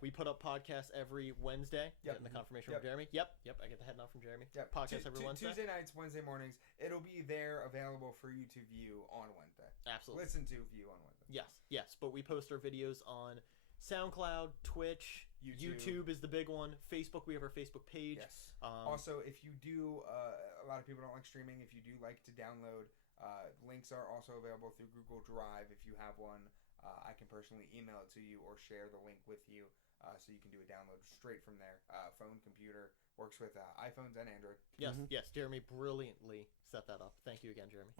We put up podcasts every Wednesday. Yep. Getting the confirmation Yep. from Jeremy. Yep. I get the head nod from Jeremy. Yep. Podcast every Wednesday. Tuesday nights, Wednesday mornings. It'll be there available for you to view on Wednesday. Absolutely. Listen to view on Wednesday. Yes. But we post our videos on SoundCloud, Twitch, YouTube is the big one. Facebook, we have our Facebook page. Yes. Also, Also, if you do, a lot of people don't like streaming. If you do like to download, links are also available through Google Drive if you have one. I can personally email it to you or share the link with you, so you can do a download straight from there. Phone, computer, works with iPhones and Android. Yes, yes. Jeremy brilliantly set that up. Thank you again, Jeremy.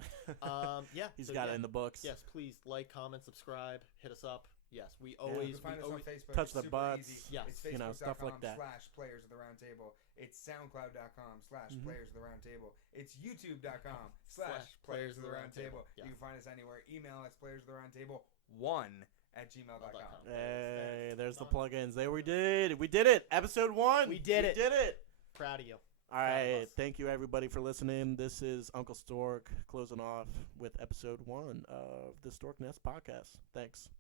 Yeah, He's got it in the books. Yes, please like, comment, subscribe, hit us up. Yes, we You always can find us on Facebook. touch It's the super butts. easy. Yes. It's You know, stuff like that. Facebook.com/Players of the Round Table. It's SoundCloud.com/Players of the Round Table. It's YouTube.com/Players of the Round Table. Yeah. You can find us anywhere. Email us playersoftheroundtable1@gmail.com. Hey, there's the plugins. There we did. We did it. Episode 1. We did it. We did it. Proud of you. All right. Thank you, everybody, for listening. This is Uncle Stork closing off with episode 1 of the Stork Nest podcast. Thanks.